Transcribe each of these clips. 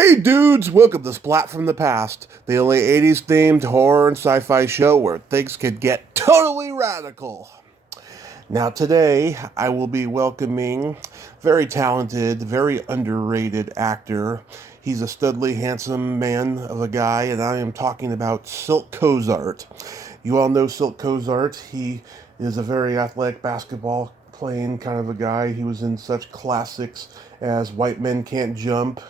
Hey dudes, welcome to Splat from the Past, the only 80s themed horror and sci fi show where things can get totally radical. Now, today I will be welcoming very talented, very underrated actor. He's a studly, handsome man of a guy, and I am talking about Cylk Cozart. You all know Cylk Cozart. He is a very athletic basketball playing kind of a guy. He was in such classics as White Men Can't Jump,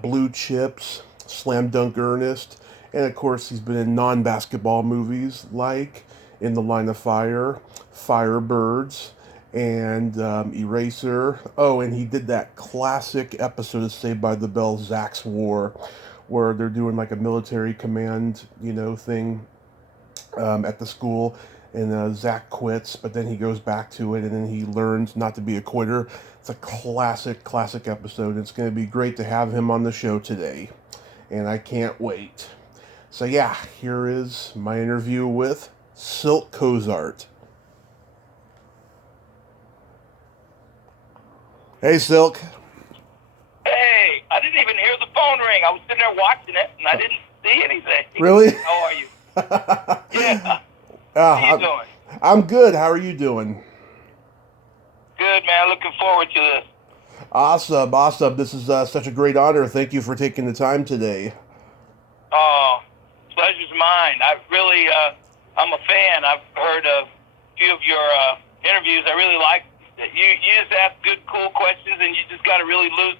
Blue Chips, Slam Dunk Ernest, and of course he's been in non-basketball movies like In the Line of Fire, Firebirds, and Eraser. Oh, and he did that classic episode of Saved by the Bell, Zach's War, where they're doing like a military command, thing at the school, and Zach quits, but then he goes back to it, and then he learns not to be a quitter. It's a classic episode. It's going to be great to have him on the show today, and I can't wait. So yeah, here is my interview with Cylk Cozart. Hey, Cylk. Hey, I didn't even hear the phone ring. I was sitting there watching it, and I didn't see anything. Really? How are you? Yeah. How are you doing? I'm good. How are you doing? Good, man. Looking forward to this. Awesome. This is such a great honor. Thank you for taking the time today. Oh, pleasure's mine. I'm a fan. I've heard a few of your interviews. I really like that. You just ask good, cool questions, and you just got a really loose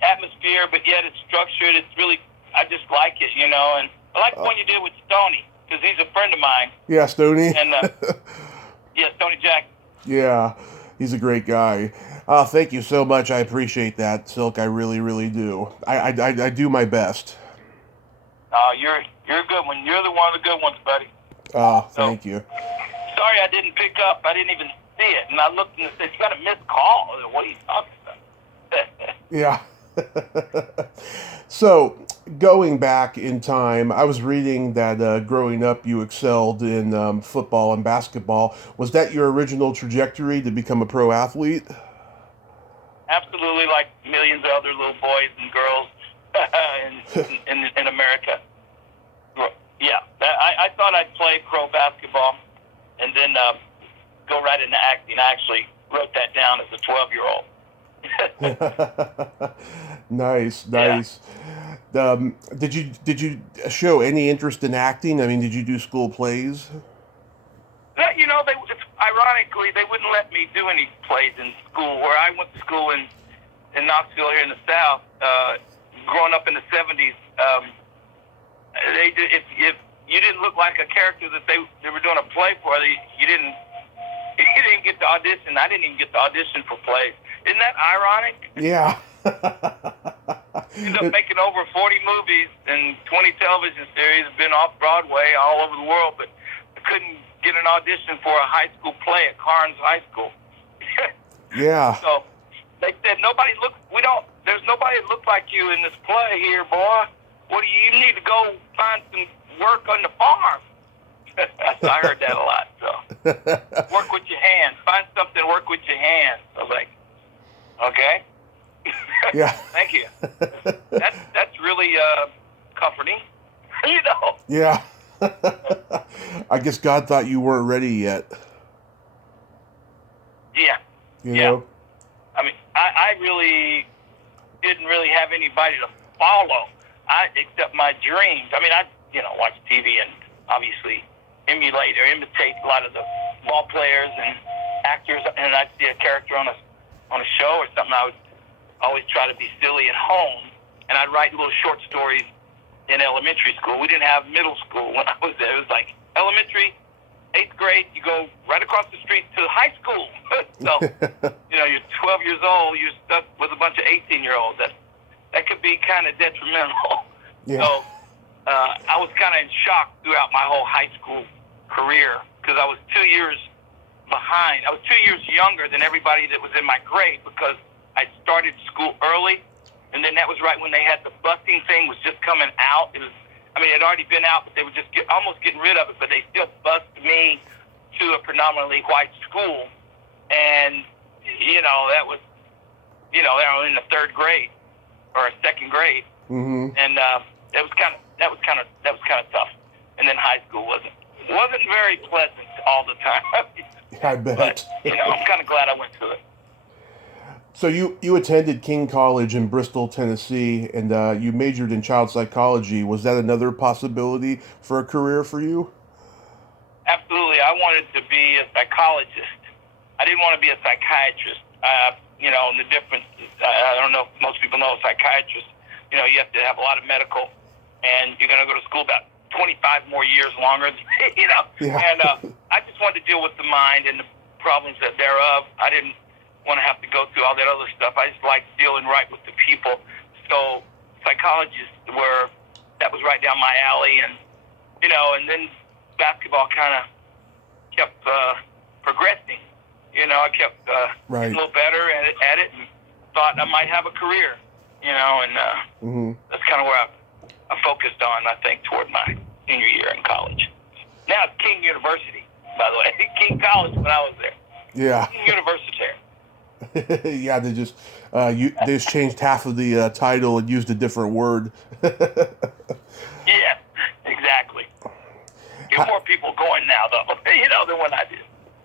atmosphere, but yet it's structured. I just like it, and I like the one you did with Stoney, because he's a friend of mine. Yeah, Stoney. And yeah, Stoney Jack. Yeah, he's a great guy. Thank you so much. I appreciate that, Cylk. I really do. I do my best. You're a good one. You're one of the good ones, buddy. Thank you. Sorry I didn't pick up. I didn't even see it, and I looked and said, "You got a missed call." What are you talking about? Yeah. So, going back in time, I was reading that growing up you excelled in football and basketball. Was that your original trajectory to become a pro athlete? Absolutely, like millions of other little boys and girls in America. Yeah, I thought I'd play pro basketball and then go right into acting. I actually wrote that down as a 12-year-old. Nice. Did you show any interest in acting? I mean, did you do school plays? Ironically, they wouldn't let me do any plays in school. Where I went to school in Knoxville here in the South, growing up in the 70s, if you didn't look like a character that they were doing a play for, you didn't get the audition. I didn't even get the audition for plays. Isn't that ironic? Yeah. Ended up making over 40 movies and 20 television series, been off Broadway all over the world, but I couldn't get an audition for a high school play at Carnes High School. Yeah. So they said, there's nobody that looks like you in this play here, boy. You need to go find some work on the farm. So I heard that a lot. So work with your hands. Find something, work with your hands. I was like, okay. Yeah. Thank you. That's really comforting. Yeah. I guess God thought you weren't ready yet. Yeah. You know? I mean, I really didn't really have anybody to follow, except my dreams. I mean, I watch TV and obviously emulate or imitate a lot of the ball players and actors, and I'd see a character on a show or something. I would always try to be silly at home, and I'd write little short stories in elementary school. We didn't have middle school when I was there. It was like elementary, 8th grade, you go right across the street to high school. So, you're 12 years old, you're stuck with a bunch of 18-year-olds. That could be kind of detrimental. Yeah. So I was kind of in shock throughout my whole high school career because I was 2 years behind. I was 2 years younger than everybody that was in my grade because I started school early, and then that was right when they had the busing thing was just coming out. It had already been out, but they were just almost getting rid of it, but they still bused me to a predominantly white school, and that was, they were in the 3rd grade. or second grade, Mm-hmm. and that was kind of tough. And then high school wasn't very pleasant all the time. I bet. But I'm kind of glad I went through it. So you attended King College in Bristol, Tennessee, and you majored in child psychology. Was that another possibility for a career for you? Absolutely, I wanted to be a psychologist. I didn't want to be a psychiatrist. The difference is, I don't know if most people know a psychiatrist. You have to have a lot of medical, and you're going to go to school about 25 more years longer. Yeah. And I just wanted to deal with the mind and the problems thereof. I didn't want to have to go through all that other stuff. I just liked dealing right with the people. So psychologists that was right down my alley, and then basketball kind of kept progressing. I kept Right. getting a little better at it, and thought I might have a career. And that's kind of where I focused on, I think, toward my senior year in college. Now it's King University, by the way. King College when I was there. Yeah. King University. Yeah, they just changed half of the title and used a different word. Yeah, exactly. Get more people going now, though, than when I did.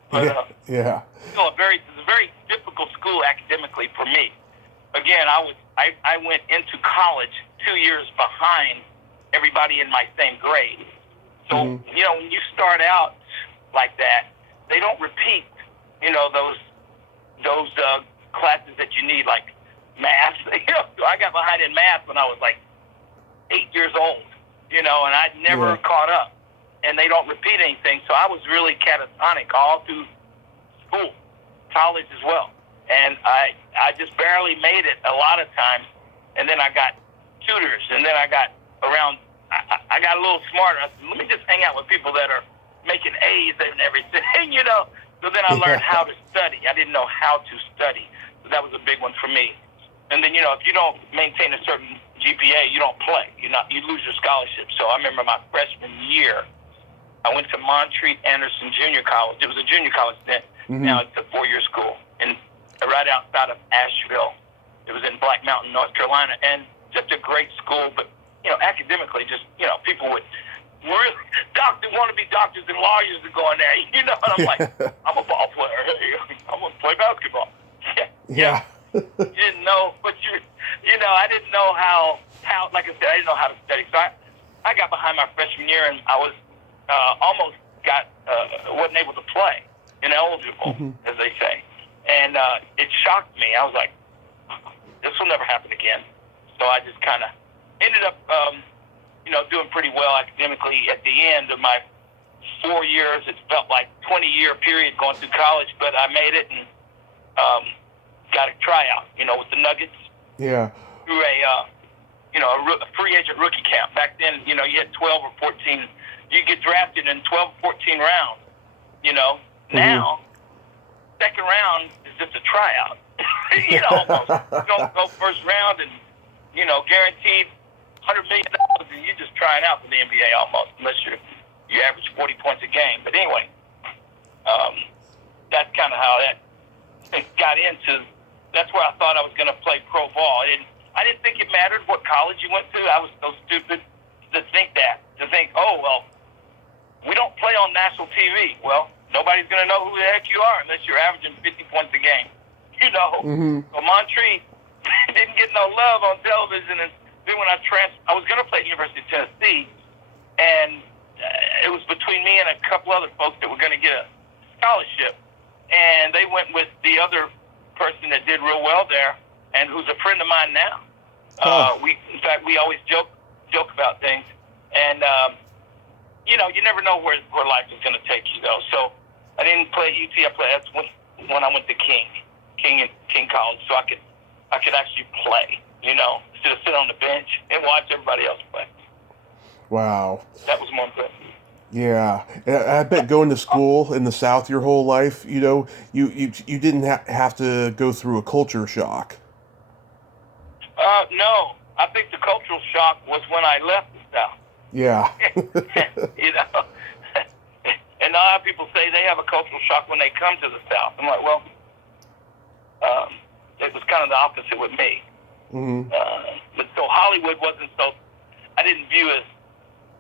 But, yeah. Still it's a very difficult school academically for me. Again, I went into college 2 years behind everybody in my same grade. So, when you start out like that, they don't repeat, those classes that you need, like math. I got behind in math when I was like 8 years old, and I'd never caught up. And they don't repeat anything, so I was really catatonic all through school, college as well. And I just barely made it a lot of times. And then I got tutors, and then I got I got a little smarter. I said, let me just hang out with people that are making A's and everything, So then I learned how to study. I didn't know how to study. So that was a big one for me. And then, if you don't maintain a certain GPA, you don't play. You lose your scholarship. So I remember my freshman year, I went to Montreat Anderson Junior College. It was a junior college then. Now it's a 4-year school. And right outside of Asheville. It was in Black Mountain, North Carolina. And just a great school, but, academically, just, people would really, want to be doctors and lawyers to go in there. And I'm like, I'm a ball player. I'm going to play basketball. Yeah. You didn't know, but I didn't know how, like I said, I didn't know how to study. So I got behind my freshman year, and I was wasn't able to play, ineligible, as they say. And it shocked me. I was like, this will never happen again. So I just kind of ended up, doing pretty well academically at the end of my 4 years. It felt like 20-year period going through college, but I made it and got a tryout, with the Nuggets. Yeah. Through a free agent rookie camp. Back then, you had 12 or 14. You get drafted in 12 or 14 rounds, Now, second round is just a tryout. Almost. You don't go first round and, guaranteed $100 million, and you're just trying out for the NBA almost, unless you average 40 points a game. But anyway, that's kind of how that got into. That's where I thought I was going to play pro ball. I didn't think it mattered what college you went to. I was so stupid to think that. To think, oh, well, we don't play on national TV. Well, nobody's going to know who the heck you are unless you're averaging 50 points a game. So Montreat didn't get no love on television. And then when I was going to play at the University of Tennessee, and it was between me and a couple other folks that were going to get a scholarship. And they went with the other person that did real well there, and who's a friend of mine now. In fact, we always joke about things. And, you never know where life is going to take you, though. So I didn't play at UT. That's when I went to King College, so I could actually play, instead of sit on the bench and watch everybody else play. Wow. That was more important. Yeah, I bet going to school in the South your whole life, you didn't have to go through a culture shock. No, I think the cultural shock was when I left the South. Yeah. And a lot of people say they have a cultural shock when they come to the South. I'm like, well, it was kind of the opposite with me. Mm-hmm. But so Hollywood wasn't so. I didn't view as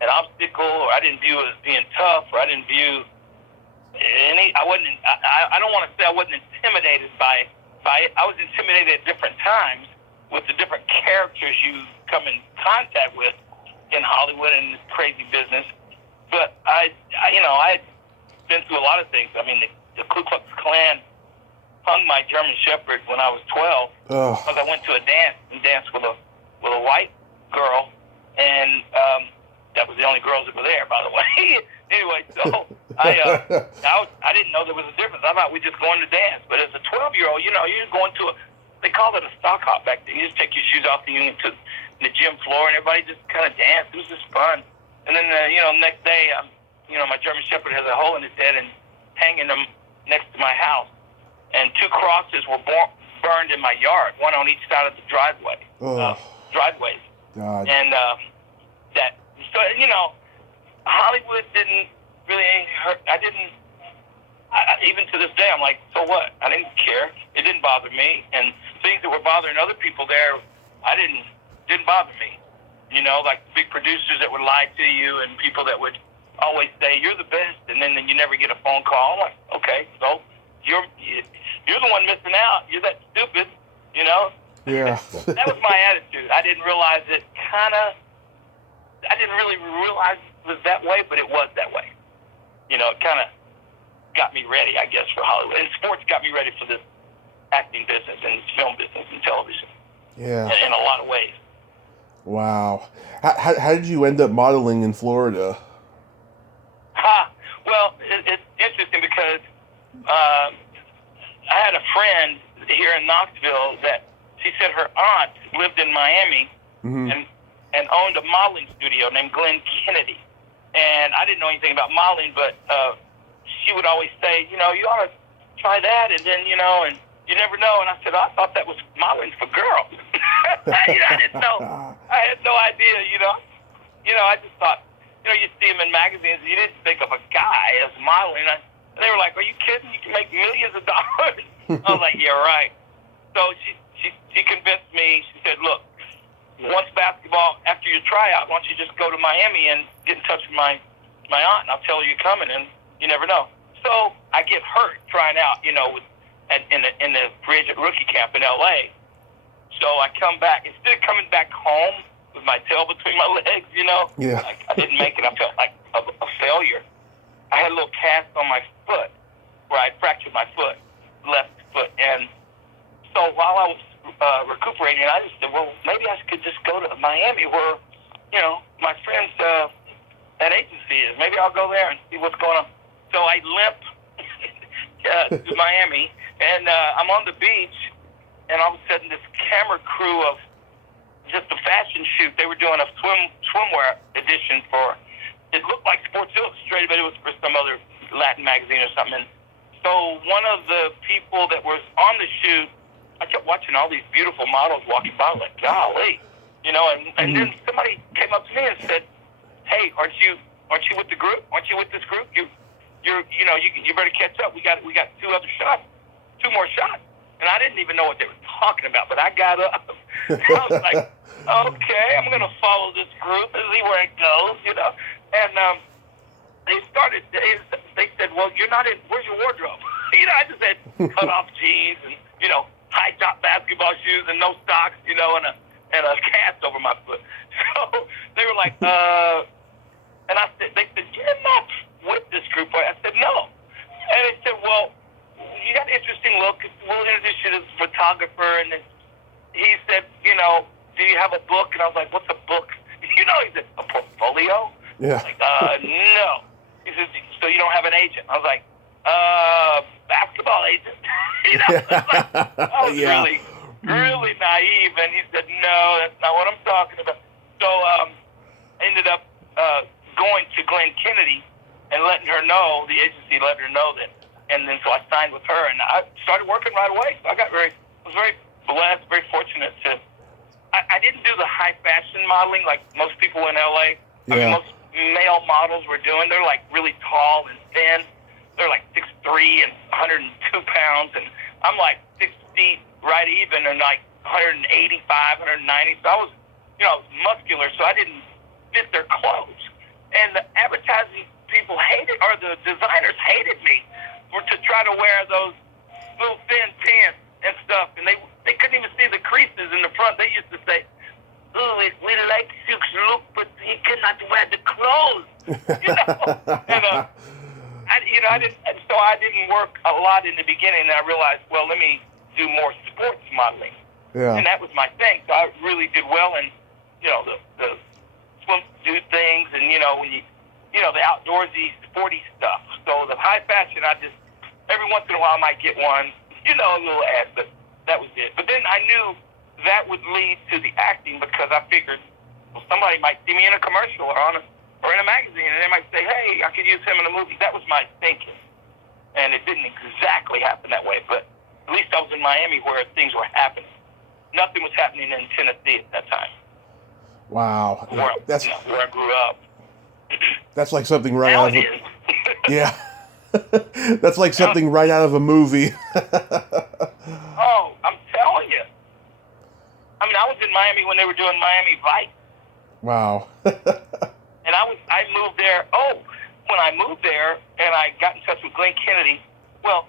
an obstacle, or I didn't view it as being tough, or I didn't view any. I wasn't. I don't want to say I wasn't intimidated by it. I was intimidated at different times with the different characters you come in contact with in Hollywood and this crazy business. But I had been through a lot of things. I mean, the Ku Klux Klan hung my German Shepherd when I was 12 because I went to a dance and danced with a white girl, and that was the only girls that were there, by the way. Anyway, so I didn't know there was a difference. I thought we just going to dance, but as a 12-year-old, you're going to they called it a stock hop back then. You just take your shoes off and you went to the gym floor, and everybody just kind of danced. It was just fun. And then next day, my German Shepherd has a hole in his head and hanging them next to my house. And 2 crosses were burned in my yard, one on each side of the driveways. God. And Hollywood didn't really hurt. Even to this day, I'm like, so what? I didn't care. It didn't bother me. And things that were bothering other people there, didn't bother me. Like big producers that would lie to you and people that would always say, you're the best, and then you never get a phone call. I'm like, okay, so you're the one missing out. You're that stupid, Yeah. That was my attitude. I didn't realize it I didn't really realize it was that way, but it was that way. It kind of got me ready, I guess, for Hollywood. And sports got me ready for this acting business and film business and television. Yeah. In a lot of ways. Wow. How did you end up modeling in Florida? Well, it's interesting because I had a friend here in Knoxville that she said her aunt lived in Miami and owned a modeling studio named Glenn Kennedy. And I didn't know anything about modeling, but she would always say, you ought to try that, and then, and you never know. And I said, I thought that was modeling for girls. I didn't know. I had no idea, I just thought, you see them in magazines, and you didn't think of a guy as modeling. And they were like, are you kidding? You can make millions of dollars. I was like, yeah, right. So she convinced me. She said, look, once basketball, after your tryout, why don't you just go to Miami and get in touch with my aunt, and I'll tell her you're coming, and you never know. So I get hurt trying out, in the free agent rookie camp in L.A. So I come back. Instead of coming back home with my tail between my legs, Yeah. like I didn't make it. I felt like a failure. I had a little cast on my foot where I fractured my foot, left foot. And so while I was recuperating, I just said, well, maybe I could just go to Miami where, my friend's that agency is. Maybe I'll go there and see what's going on. So I limp to Miami, and I'm on the beach, and all of a sudden this camera crew of just a fashion shoot, they were doing a swimwear edition for, it looked like Sports Illustrated, but it was for some other Latin magazine or something. And so one of the people that was on the shoot, I kept watching all these beautiful models walking by, like, golly, and then somebody came up to me and said, hey, aren't you with the group? Aren't you with this group? You better catch up. We got 2 more shots. And I didn't even know what they were talking about, but I got up. I was like, okay, I'm going to follow this group and see where it goes, And they said, well, you're not in, where's your wardrobe? I just had cut off jeans and, high top basketball shoes and no socks, and a cast over my foot. So they were like, and they said, you're not with this group, right? I said, no. And they said, well, you got an interesting look. We'll introduce you to this photographer. And then he said, do you have a book? And I was like, what's a book? He said, a portfolio? Yeah. I was like, no. He said, so you don't have an agent? I was like, basketball agent. I was really, really naive. And he said, no, that's not what I'm talking about. So I ended up going to Glenn Kennedy and letting her know, the agency let her know that. And then so I signed with her, and I started working right away. So I was very blessed, very fortunate to. I didn't do the high fashion modeling like most people in LA. Yeah. I mean, most male models were doing. They're like really tall and thin. They're like 6'3" and 102 pounds, and I'm like 6 feet right even and like 185, 190. So I was, muscular, so I didn't fit their clothes. And the advertising people hated, or the designers hated me to try to wear those little thin pants and stuff. And they couldn't even see the creases in the front. They used to say, "Oh, we like Cylk's look, but he cannot wear the clothes." And I didn't. And so I didn't work a lot in the beginning. And I realized, well, let me do more sports modeling. Yeah. And that was my thing. So I really did well in, the swimsuit things, and when the outdoorsy, sporty stuff. So the high fashion, I just every once in a while I might get one, a little ad, but that was it. But then I knew that would lead to the acting, because I figured, well, somebody might see me in a commercial or in a magazine, and they might say, "Hey, I could use him in a movie." That was my thinking, and it didn't exactly happen that way. But at least I was in Miami where things were happening. Nothing was happening in Tennessee at that time. Wow, Where I grew up. That's like something right Now out of it a, is. yeah. That's like something right out of a movie. Oh, I'm telling you. I mean, I was in Miami when they were doing Miami Vice. Wow. And I moved there. Oh, when I moved there and I got in touch with Glenn Kennedy, well,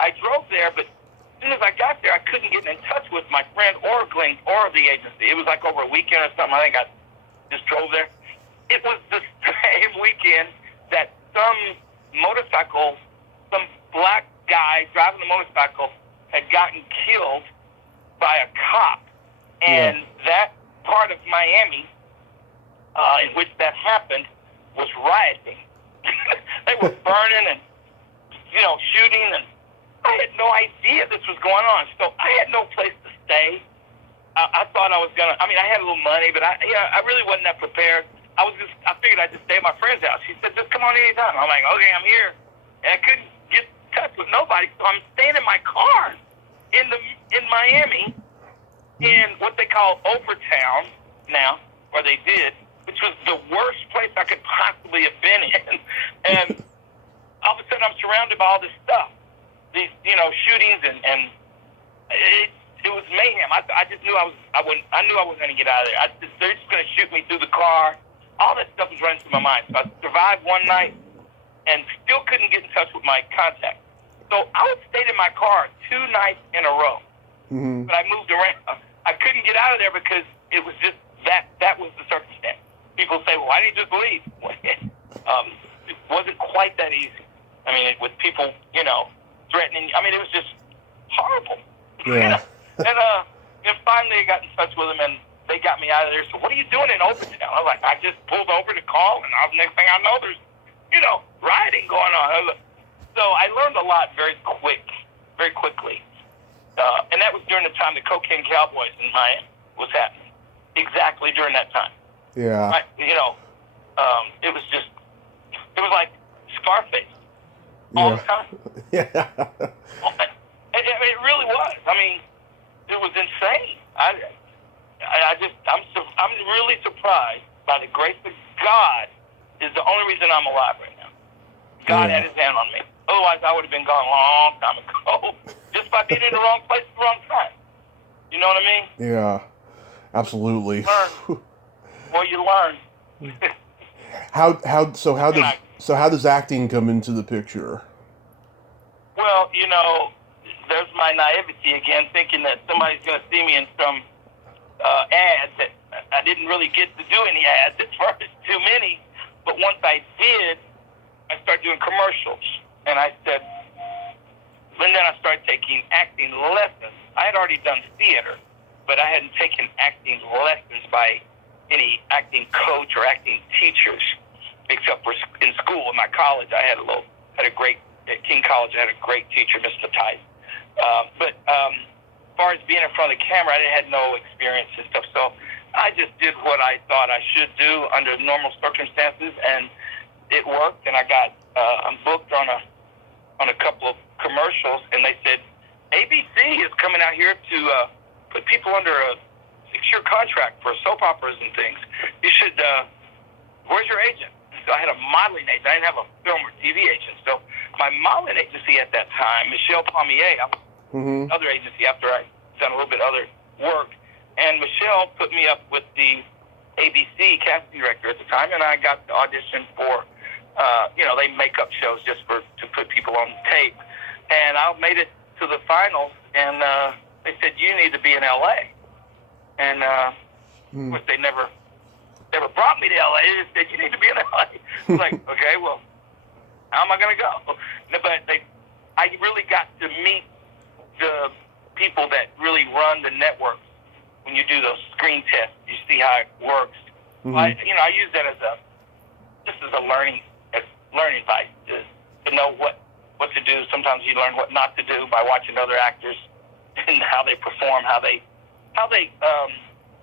I drove there, but as soon as I got there, I couldn't get in touch with my friend or Glenn or the agency. It was like over a weekend or something. I think I just drove there. It was the same weekend that some black guy driving the motorcycle had gotten killed by a cop. And that part of Miami in which that happened was rioting. They were burning and, shooting, and I had no idea this was going on. So I had no place to stay. I thought I was going to, I had a little money, but I really wasn't that prepared. I figured I'd just stay at my friend's house. She said, "Just come on anytime." I'm like, "Okay, I'm here." And I couldn't get in touch with nobody, so I'm staying in my car in Miami, in what they call Overtown now, or they did, which was the worst place I could possibly have been in. And all of a sudden I'm surrounded by all this stuff, these, shootings, and it was mayhem. I just knew I knew I wasn't going to get out of there. They're just going to shoot me through the car. All that stuff was running through my mind. So I survived one night and still couldn't get in touch with my contact. So I stayed in my car 2 nights in a row. Mm-hmm. But I moved around. I couldn't get out of there because it was just that was the circumstance. People say, "Well, why didn't you just leave?" It wasn't quite that easy. With people, threatening. It was just horrible. Yeah. And finally I got in touch with them, and they got me out of there. So, "What are you doing in Overtown?" I was like, "I just pulled over to call, and next thing I know, there's, rioting going on." So I learned a lot very quickly. And that was during the time the Cocaine Cowboys in Miami was happening. Exactly during that time. Yeah. It was like Scarface all the time. Yeah. It really was. It was insane. I'm really surprised by the grace of God is the only reason I'm alive right now. God had his hand on me. Otherwise, I would have been gone a long time ago. Just by being in the wrong place at the wrong time. You know what I mean? Yeah. Absolutely. Learn. Well, you learn. How does acting come into the picture? Well, there's my naivety again, thinking that somebody's going to see me in some ads. That I didn't really get to do any ads at first, too many. But once I did, I started doing commercials. And I said, and then I started taking acting lessons. I had already done theater, but I hadn't taken acting lessons by any acting coach or acting teachers, except for in school. In my college, at King College, I had a great teacher, Mr. Tice. But as far as being in front of the camera, I had no experience and stuff. So I just did what I thought I should do under normal circumstances, and it worked. And I'm booked on a couple of commercials, and they said, "ABC is coming out here to put people under a 6-year contract for soap operas and things. You should, where's your agent?" So I had a modeling agent. I didn't have a film or TV agent. So my modeling agency at that time, Michelle Palmier, other agency after I done a little bit other work. And Michelle put me up with the ABC casting director at the time, and I got the audition for, they make up shows just to put people on tape. And I made it to the finals, and they said, you need to be in L.A. And, of course, they never brought me to L.A. They just said, you need to be in L.A. I was like, okay, well, how am I going to go? But I really got to meet the people that really run the networks. When you do those screen tests, you see how it works. Mm-hmm. I use that as a learning advice to know what to do. Sometimes you learn what not to do by watching other actors and how they perform, how they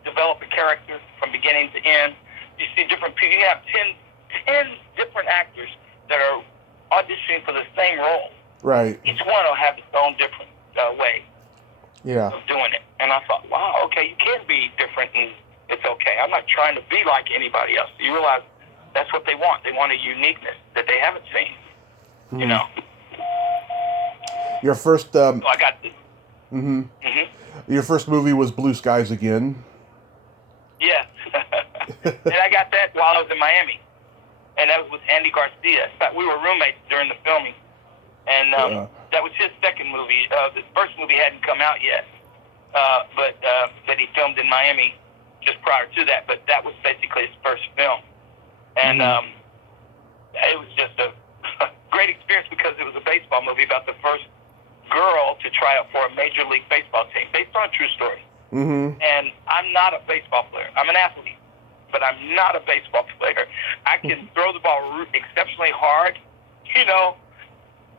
develop a character from beginning to end. You see different people. You have 10 different actors that are auditioning for the same role. Right. Each one will have its own different way. Yeah. Of doing it. And I thought, wow, okay, you can be different and it's okay. I'm not trying to be like anybody else. You realize that's what they want. They want a uniqueness that they haven't seen. Mm-hmm. You know. Your first so I got this. Mm-hmm. Mm-hmm. Your first movie was Blue Skies Again. Yes. And I got that while I was in Miami. And that was with Andy Garcia. In fact, we were roommates during the filming. And that was his second movie. The first movie hadn't come out yet, but that he filmed in Miami just prior to that. But that was basically his first film. And it was just a great experience because it was a baseball movie about the first girl to try out for a Major League Baseball team, based on a true story. Mm-hmm. And I'm not a baseball player. I'm an athlete, but I'm not a baseball player. I can throw the ball exceptionally hard,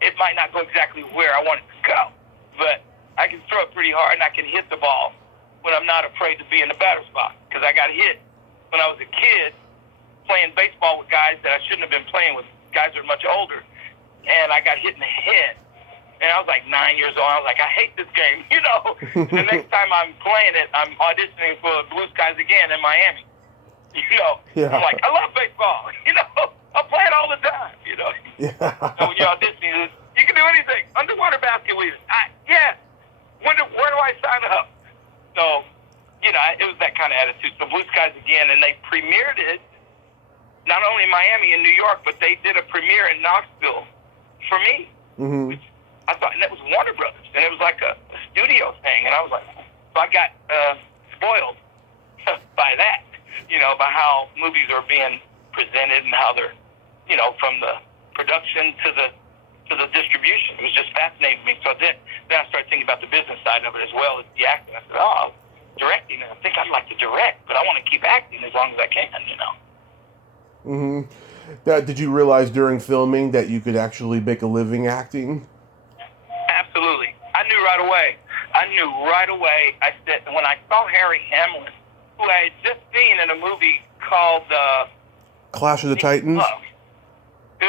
It might not go exactly where I want it to go, but I can throw it pretty hard and I can hit the ball when I'm not afraid to be in the batter's box. Because I got hit when I was a kid playing baseball with guys that I shouldn't have been playing with, guys that are much older, and I got hit in the head. And I was like 9 years old. I was like, I hate this game, The next time I'm playing it, I'm auditioning for Blue Skies Again in Miami. Yeah. I'm like, I love baseball, I play it all the time, Yeah. So when you're auditioning, you can do anything. Underwater basket weaving. Yeah. Where do I sign up? So, it was that kind of attitude. So Blue Skies Again, and they premiered it not only in Miami and New York, but they did a premiere in Knoxville for me. Mm-hmm. Which I thought, and that was Warner Brothers, and it was like a studio thing, and I was like, so I got spoiled by that, by how movies are being presented and how they're, from the production to the distribution. It was just fascinating to me. So then I started thinking about the business side of it as well as the acting. I said, directing, and I think I'd like to direct, but I want to keep acting as long as I can, Mm-hmm. Did you realize during filming that you could actually make a living acting? Absolutely. I knew right away. I said, when I saw Harry Hamlin, who I had just seen in a movie called Clash of the Titans? Love. He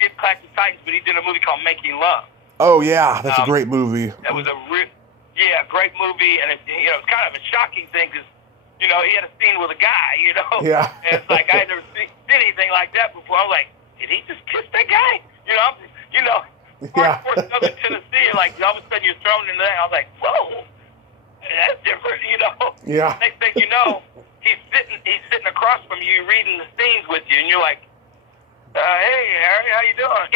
did Clash of the Titans, but he did a movie called Making Love. Oh, yeah, that's a great movie. That was a great movie, and it's kind of a shocking thing because, he had a scene with a guy, Yeah. And it's like, I had never seen anything like that before. I was like, did he just kiss that guy? Yeah. Of course, Southern Tennessee, like, all of a sudden you're thrown into that. I was like, whoa, that's different, Yeah. Next thing you know, he's sitting across from you, reading the scenes with you, and you're like, hey, Harry, how you doing?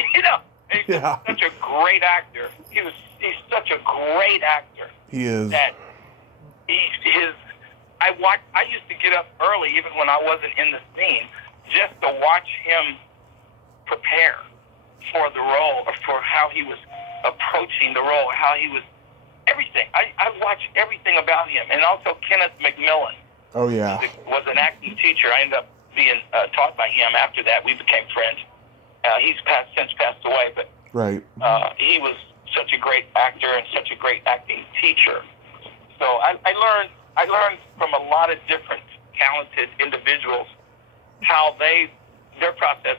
He's such a great actor. He's such a great actor. He is. That I used to get up early, even when I wasn't in the scene, just to watch him prepare for the role, or for how he was approaching the role, how he was everything. I watched everything about him, and also Kenneth McMillan. Oh yeah, was an acting teacher. I ended up being taught by him. After that, we became friends. He's since passed away, but right. He was such a great actor and such a great acting teacher. So I learned from a lot of different talented individuals how their process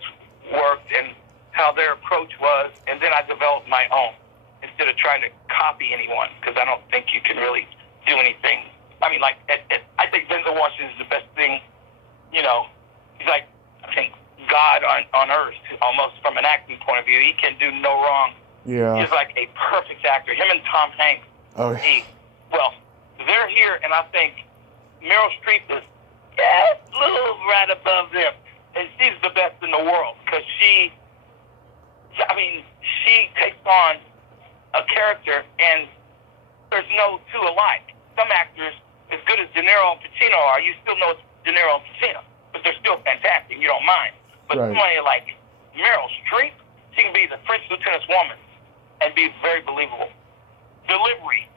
worked and how their approach was, and then I developed my own instead of trying to copy anyone, because I don't think you can really do anything. I mean, like, I think Denzel Washington is the best thing, he's like, I think, God on earth, almost from an acting point of view. He can do no wrong. Yeah. He's like a perfect actor. Him and Tom Hanks. Oh, the they're here, and I think Meryl Streep is just a little right above them. And she's the best in the world because she takes on a character, and there's no two alike. Some actors, as good as De Niro and Pacino are, you still know it's De Niro and Pacino, but they're still fantastic. You don't mind. But somebody like Meryl Streep, she can be the French lieutenant's woman and be very believable. Deliverance,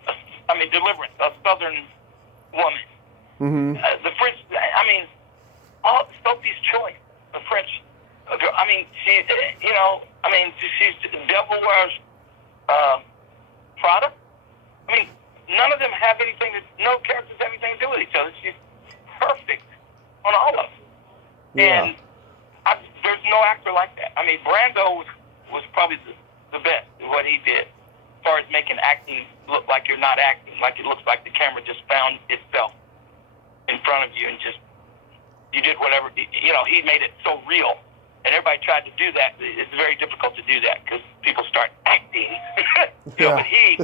a Southern woman. Mm-hmm. The French, Sophie's Choice, the French girl. She's Devil Wears Prada. None of them have anything no characters have anything to do with each other. She's perfect on all of them. Yeah. And there's no actor like that. Brando was probably the best at what he did as far as making acting look like you're not acting, like it looks like the camera just found itself in front of you and just, you did whatever, he made it so real. And everybody tried to do that. It's very difficult to do that because people start acting. But he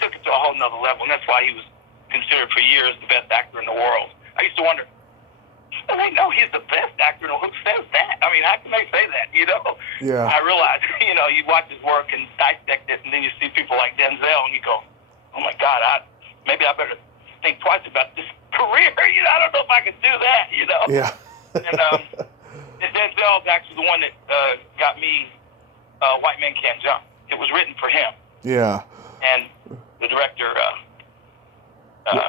took it to a whole nother level, and that's why he was considered for years the best actor in the world. I used to wonder, no, he's the best actor. Who says that? How can they say that? Yeah. I realized, you watch his work and dissect it, and then you see people like Denzel, and you go, oh my God, maybe I better think twice about this career. I don't know if I could do that. Yeah. And Denzel's actually the one that got me White Men Can't Jump. It was written for him. Yeah. And the director,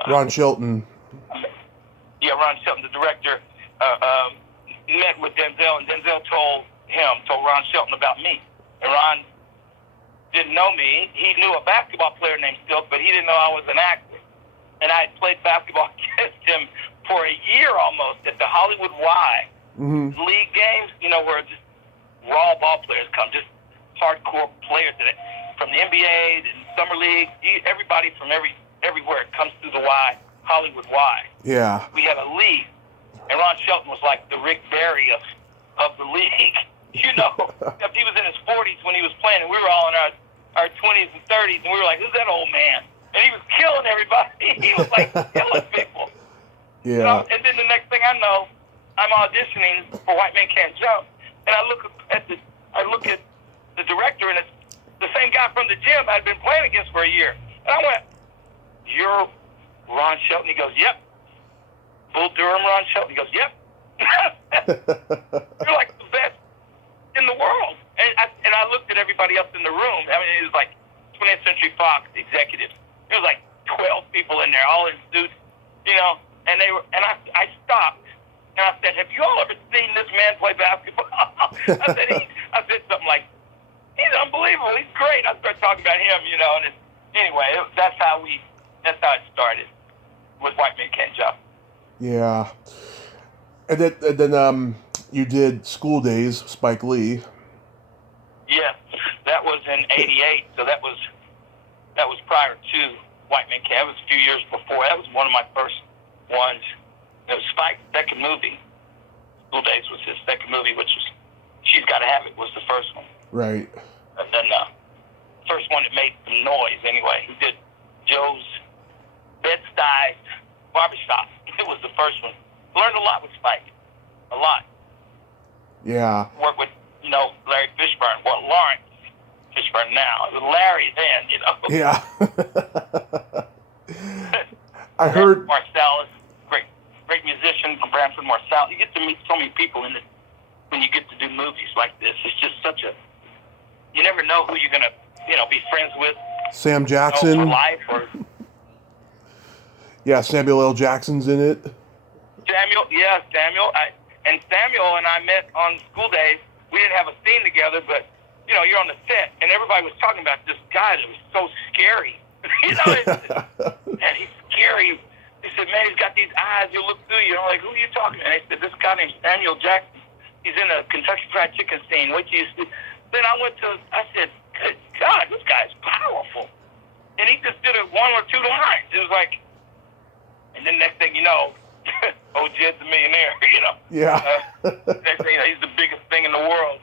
Ron Shelton. Ron Shelton, the director, met with Denzel, and Denzel told Ron Shelton about me. And Ron didn't know me. He knew a basketball player named Cylk, but he didn't know I was an actor. And I had played basketball against him for a year almost at the Hollywood Y league games, where just raw ball players come, just hardcore players from the NBA and summer league. Everybody from everywhere comes through the Y, Hollywood Y. Yeah. We had a league, and Ron Shelton was like the Rick Barry of the league. Except he was in his 40s when he was playing, and we were all in our 20s and 30s, and we were like, who's that old man? And he was killing everybody. He was like killing people. Yeah. And then the next thing I know, I'm auditioning for White Men Can't Jump, and I look at the director, and it's the same guy from the gym I'd been playing against for a year. And I went, "You're Ron Shelton?" He goes, "Yep." Bull Durham Ron Shelton. He goes, "Yep." You're like the best in the world. And I looked at everybody else in the room. It was like 20th Century Fox executives. There was like 12 people in there, all in suits, and I stopped, and I said, "Have you all ever seen this man play basketball?" I said something like, "He's unbelievable. He's great." I started talking about him, and anyway, that's how it started with White Men Can't Jump. Yeah. And then you did School Days, Spike Lee. Yeah, that was in '88, so that was prior to White Men Can't. It was a few years before. That was one of my first ones. It was Spike's second movie. School Days was his second movie, which was She's Gotta Have It was the first one. Right. And then first one that made some noise anyway. He did Joe's Bed-Stuy Barbershop. It was the first one. Learned a lot with Spike. A lot. Yeah. Worked with, Larry Fishburne. Well, Lawrence Fishburne now. It was Larry then, Yeah. I heard Marsalis, great musician from Branford Marsalis. You get to meet so many people when you get to do movies like this. It's just you never know who you're gonna, be friends with. Sam Jackson. For life or yeah, Samuel L. Jackson's in it. Samuel. Samuel and I met on School Days. We didn't have a scene together, but you're on the set, and everybody was talking about this guy that was so scary. And he's scary. They said, "Man, he's got these eyes. He'll look through you." I'm like, "Who are you talking to?" And they said, "This guy named Samuel Jackson. He's in a Kentucky Fried Chicken scene. Wait till you see." Then I said, "Good God, this guy's powerful." And he just did it one or two lines. It was like, and then next thing you know, old Jed's a millionaire, Yeah. Next thing you know, he's the biggest thing in the world.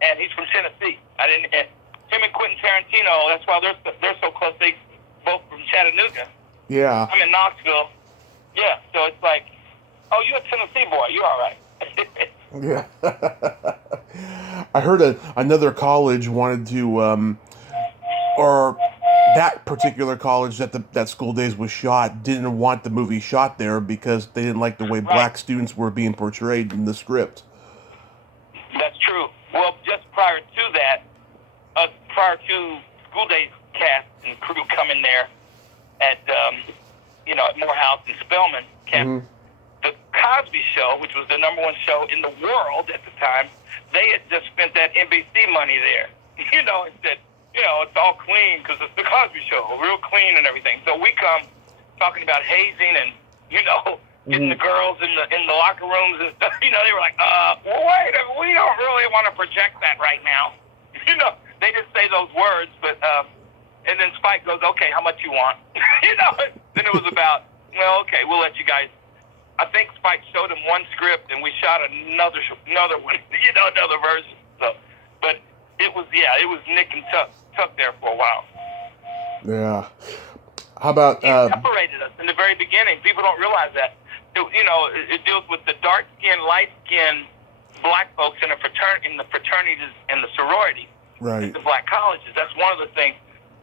And he's from Tennessee. Him and Quentin Tarantino, that's why they're so close. They both from Chattanooga. Yeah. I'm in Knoxville. Yeah, so it's like, oh, you're a Tennessee boy. You're all right. Yeah. I heard another college wanted to, or that particular college that School Days was shot didn't want the movie shot there because they didn't like the way Right. black students were being portrayed in the script. That's true. Well, just prior to that, prior to School Days cast and crew coming there at, at Morehouse and Spelman campus, the Cosby Show, which was the #1 show in the world at the time, they had just spent that NBC money there, and said, it's all clean because it's the Cosby Show, real clean and everything. So we come talking about hazing and, getting the girls in the locker rooms and stuff. They were like, wait, we don't really want to project that right now. They didn't say those words, but, and then Spike goes, okay, how much you want? Then it was about, well, okay, we'll let you guys. I think Spike showed him one script and we shot another one, another version. So, but it was Nick and Tuck there for a while. Yeah. How about he separated us in the very beginning. People don't realize that. It deals with the dark-skinned, light-skinned black folks in the fraternities and the sorority. Right. The black colleges. That's one of the things.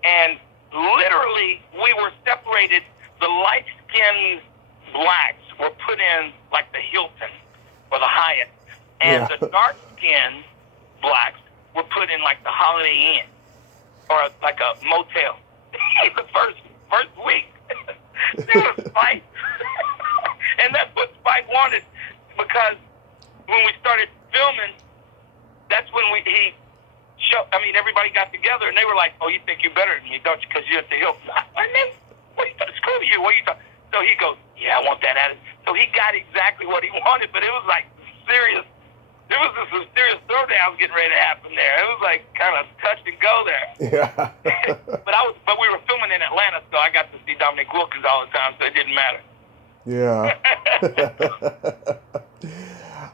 And literally, we were separated. The light-skinned blacks were put in like the Hilton or the Hyatt, and the dark-skinned blacks were put in like the Holiday Inn or like a motel. The first week, there was a fight. And that's what Spike wanted, because when we started filming, that's when everybody got together and they were like, oh, you think you're better than me, don't you, because you're at the Hilton. And then, what are you talking, screw you, what are you talking? So he goes, yeah, I want that attitude. So he got exactly what he wanted, but it was like serious. There was some serious throwdowns getting ready to happen there. It was like kind of touch and go there. Yeah. But we were filming in Atlanta, so I got to see Dominic Wilkins all the time, so it didn't matter. Yeah.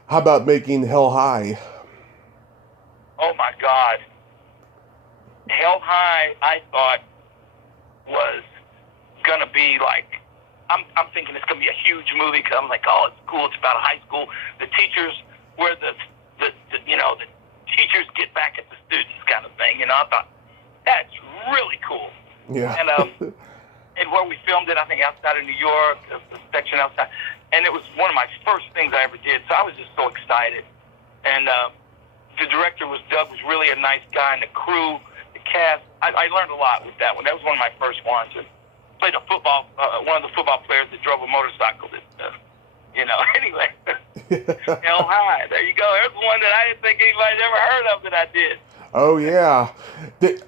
How about making Hell High? Oh my God. Hell High, I thought, was gonna be like, I'm thinking it's gonna be a huge movie, because I'm like, oh, it's cool, it's about high school. The teachers, where the teachers get back at the students kind of thing, I thought, that's really cool. Yeah. And where we filmed it, I think outside of New York, the section outside, and it was one of my first things I ever did, so I was just so excited. And the director was really a nice guy, and the crew, the cast, I learned a lot with that one. That was one of my first ones. And played one of the football players that drove a motorcycle. Anyway, Hell High. There you go. There's one that I didn't think anybody's ever heard of that I did. Oh yeah.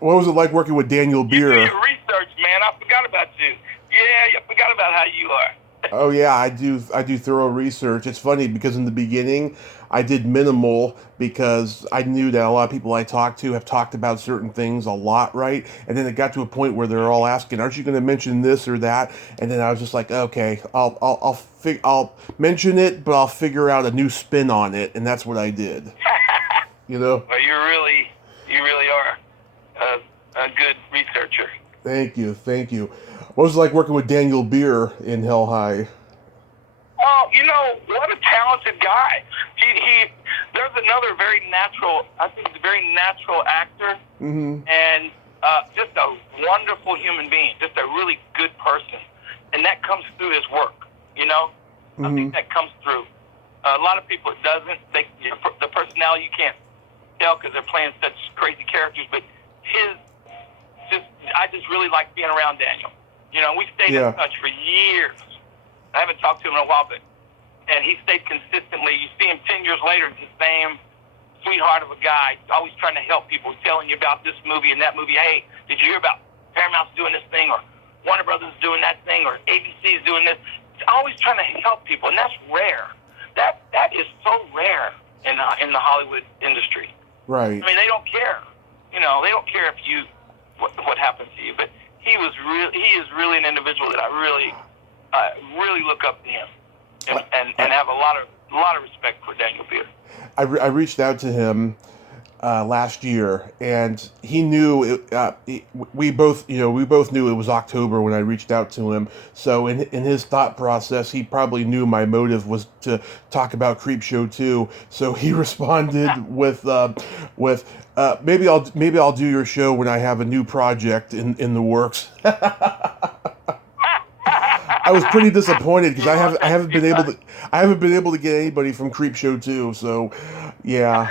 What was it like working with Daniel Beer? You do your research, man. I forgot about you. Yeah, I forgot about how you are. Oh yeah, I do thorough research. It's funny because in the beginning I did minimal because I knew that a lot of people I talked to have talked about certain things a lot, right? And then it got to a point where they're all asking, "Aren't you going to mention this or that?" And then I was just like, "Okay, I'll mention it, but I'll figure out a new spin on it," and that's what I did. Well, you really are a good researcher. Thank you. What was it like working with Daniel Beer in Hell High? Oh, what a talented guy. There's another very natural actor, and just a wonderful human being, just a really good person. And that comes through his work, I think that comes through. A lot of people, it doesn't. The personality, you can't tell because they're playing such crazy characters, but I just really like being around Daniel. We stayed in touch for years. I haven't talked to him in a while, and he stayed consistently. You see him 10 years later, the same sweetheart of a guy, always trying to help people, telling you about this movie and that movie. Hey, did you hear about Paramount's doing this thing, or Warner Brothers is doing that thing, or ABC is doing this? He's always trying to help people, and that's rare. That is so rare in the Hollywood industry. Right. I mean, they don't care. They don't care what happens to you, but he is really an individual that I really look up to him, and have a lot of respect for Daniel Beer. I reached out to him last year, and he knew it, we both knew it was October when I reached out to him. So in his thought process, he probably knew my motive was to talk about Creepshow 2. So he responded with maybe I'll do your show when I have a new project in the works. I was pretty disappointed because I haven't been able to get anybody from Creepshow 2. So yeah.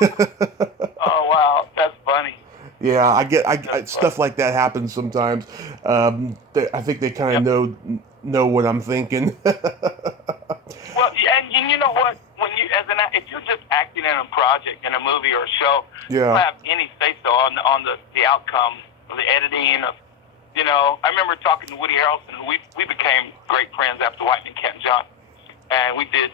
Oh wow, that's funny. Yeah, I stuff like that happens sometimes. I think they kind of know what I'm thinking. Well, and you know what? When you if you're just acting in a project, in a movie or a show, you don't Yeah. have any say so on the outcome of the editing of. You know, I remember talking to Woody Harrelson, who we became great friends after White Man Can't Jump, and we did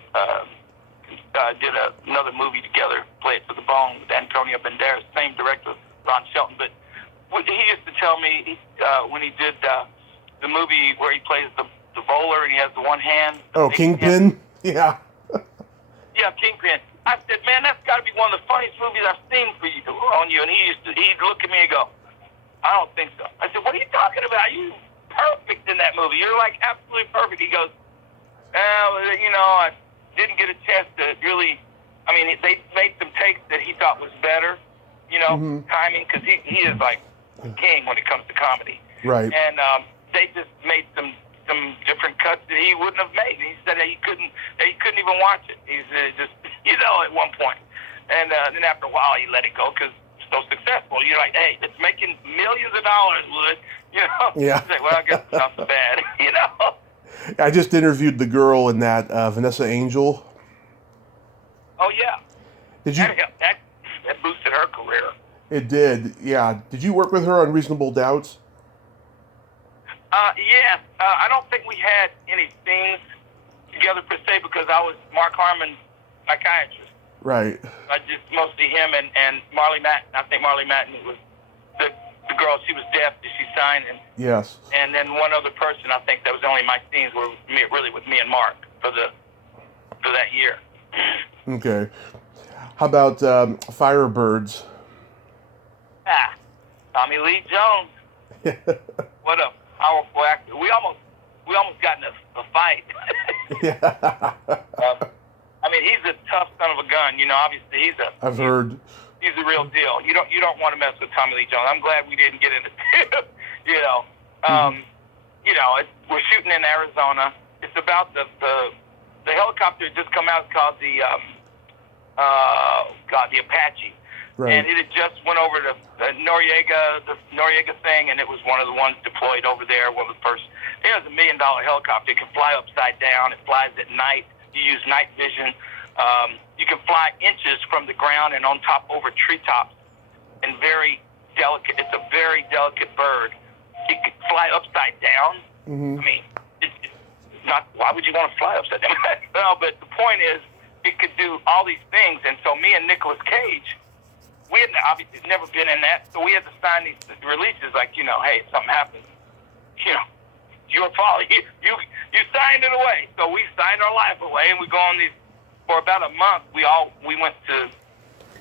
another movie together, Play It to the Bone, with Antonio Banderas, same director, Ron Shelton. But he used to tell me when he did the movie where he plays the bowler and he has the one hand. Oh, Kingpin? Yeah. Yeah, Kingpin. I said, man, that's got to be one of the funniest movies I've seen on you. And he'd look at me and go, I don't think so. I said, what are you talking about? You perfect in that movie. You're like absolutely perfect. He goes, I didn't get a chance to really. I mean, they made some takes that he thought was better, timing, because he is like king when it comes to comedy. Right. And they just made some different cuts that he wouldn't have made. He said that he couldn't even watch it. He's just at one point. And then after a while, he let it go because it's so successful. You're like, hey, it's making millions of dollars, Wood. Yeah. He's like, well, I guess it's not so bad. I just interviewed the girl in that, Vanessa Angel. Oh yeah. Did you? That boosted her career. It did. Yeah. Did you work with her on Reasonable Doubts? Yes. I don't think we had any scenes together per se because I was Mark Harmon's psychiatrist. Right. Just mostly him and Marley Matten. I think Marley Matten was the girl. She was deaf. Did she sign? Yes. And then one other person. I think that was only my scenes were really with me and Mark for that year. Okay. How about Firebirds? Tommy Lee Jones. What a powerful actor. We almost got in a fight. Yeah. I mean, he's a tough son of a gun. Obviously I've heard. He's the real deal. You don't want to mess with Tommy Lee Jones. I'm glad we didn't get into it. We're shooting in Arizona. It's about the helicopter had just come out. It's called the Apache. Right. And it had just went over to the Noriega thing, and it was one of the ones deployed over there. One of the first. It was $1 million helicopter. It can fly upside down. It flies at night. You use night vision. You can fly inches from the ground and on top over treetops, and very delicate. It's a very delicate bird. It could fly upside down. Mm-hmm. I mean, it's not. Why would you want to fly upside down? No, but the point is, it could do all these things. And so me and Nicolas Cage, we had obviously never been in that, so we had to sign these releases like, hey, if something happens, your fault. You signed it away. So we signed our life away, and we go on these for about a month. We went to,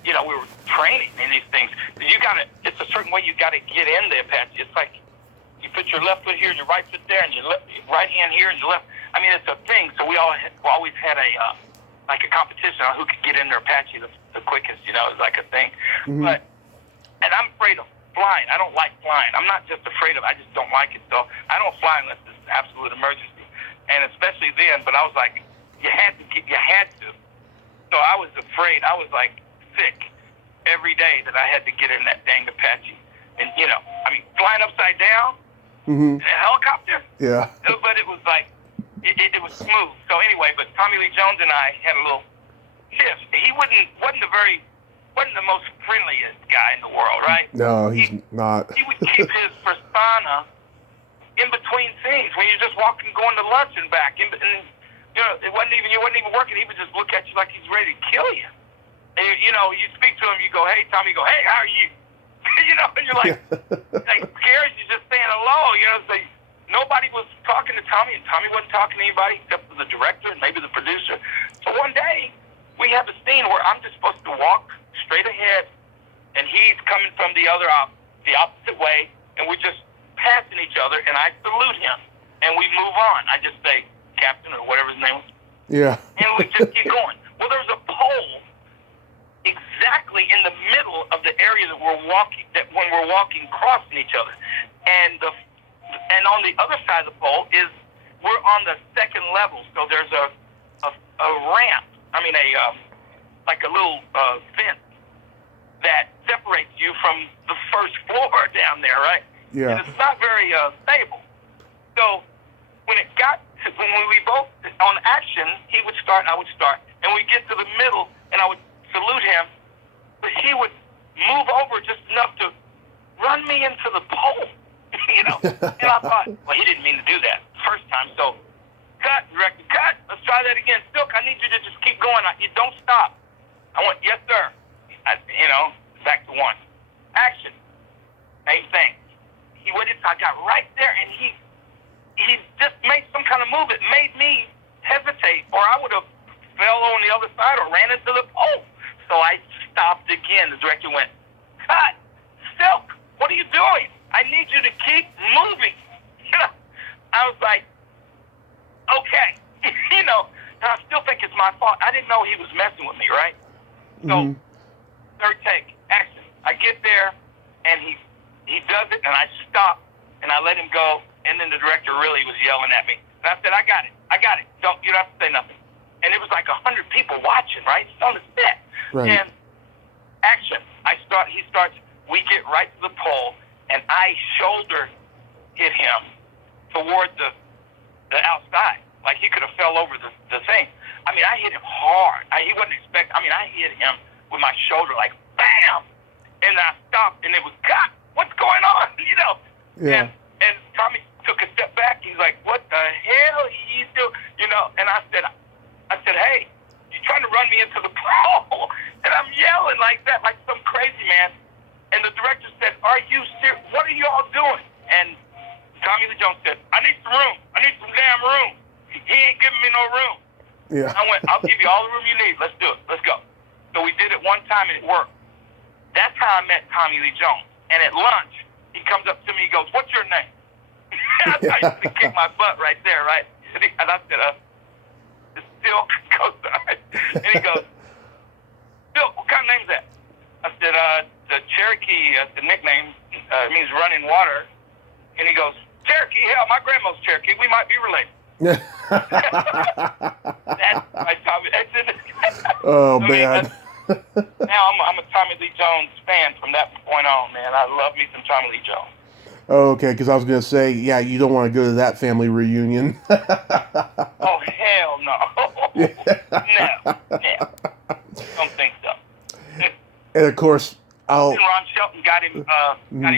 we were training in these things. It's a certain way you got to get in the Apache. It's like you put your left foot here and your right foot there, and your right hand here and your left. I mean, it's a thing. So we always had a competition on who could get in their Apache the quickest. It's like a thing. Mm-hmm. And I'm afraid of flying. I don't like flying. I'm not just afraid of it. I just don't like it. So I don't fly unless it's an absolute emergency. And especially then, but I was like, you had to. So I was afraid. I was like sick every day that I had to get in that dang Apache. And, flying upside down Mm-hmm. in a helicopter. Yeah. But it was like, it was smooth. So anyway, but Tommy Lee Jones and I had a little tiff. He wasn't the most friendliest guy in the world, right? No, he's not. He would keep his persona in between scenes when you're just walking, going to lunch and back. And you wasn't even working. He would just look at you like he's ready to kill you. And you speak to him, you go, "Hey, Tommy," you go, "Hey, how are you?" And you're like, like scared. You're just saying hello. So nobody was talking to Tommy, and Tommy wasn't talking to anybody except for the director and maybe the producer. So one day we have a scene where I'm just supposed to walk straight ahead the opposite way, and we're just passing each other, and I salute him, and we move on. I just say, Captain, or whatever his name was. Yeah. And we just keep going. Well, there's a pole exactly in the middle of the area that when we're walking, crossing each other. And on the other side of the pole is, we're on the second level, so there's a ramp, like a little fence that separates you from the first floor down there, right? Yeah. And it's not very stable. So when we both, on action, he would start and I would start, and we get to the middle, and I would salute him, but he would move over just enough to run me into the pole, And I thought, well, he didn't mean to do that first time, so cut, director, cut. Let's try that again. Cylk, I need you to just keep going. You don't stop. I went, yes, sir. Back to one. Action. Same thing. He waited till I got right there, and he just made some kind of move that made me hesitate, or I would have fell on the other side or ran into the pole. So I stopped again. The director went, cut. Cylk, what are you doing? I need you to keep moving. I was like, okay. And I still think it's my fault. I didn't know he was messing with me, right? So, third take, action. I get there, and he does it, and I stop, and I let him go, and then the director really was yelling at me. And I said, I got it. You don't have to say nothing. And it was like 100 people watching, right? It's on the set. Right. And action. He starts, we get right to the pole, and I shoulder hit him toward the outside. Like he could have fell over the thing. I hit him hard. I hit him with my shoulder, like, bam! And I stopped, and it was, God, what's going on? Yeah. And Tommy took a step back. He's like, what the hell are you doing? And I said, hey, you're trying to run me into the pole. And I'm yelling like that, like some crazy man. And the director said, are you serious? What are you all doing? And Tommy Lee Jones said, I need some room. I need some damn room. He ain't giving me no room. Yeah. I went, I'll give you all the room you need. Let's do it. Let's go. So we did it one time, and it worked. That's how I met Tommy Lee Jones. And at lunch, he comes up to me, he goes, what's your name? I used to kick my butt right there, right? And I said, it's Cylk Cozart. And he goes, Cylk, what kind of name is that? I said, the Cherokee, the nickname means running water. And he goes, Cherokee, hell, my grandma's Cherokee. We might be related. That's my Tommy. Oh, man. Now I'm a Tommy Lee Jones fan from that point on, man. I love me some Tommy Lee Jones. Okay, because I was going to say, yeah, you don't want to go to that family reunion. Oh, hell no. No. Don't think so. And, of course, Ron Shelton got him,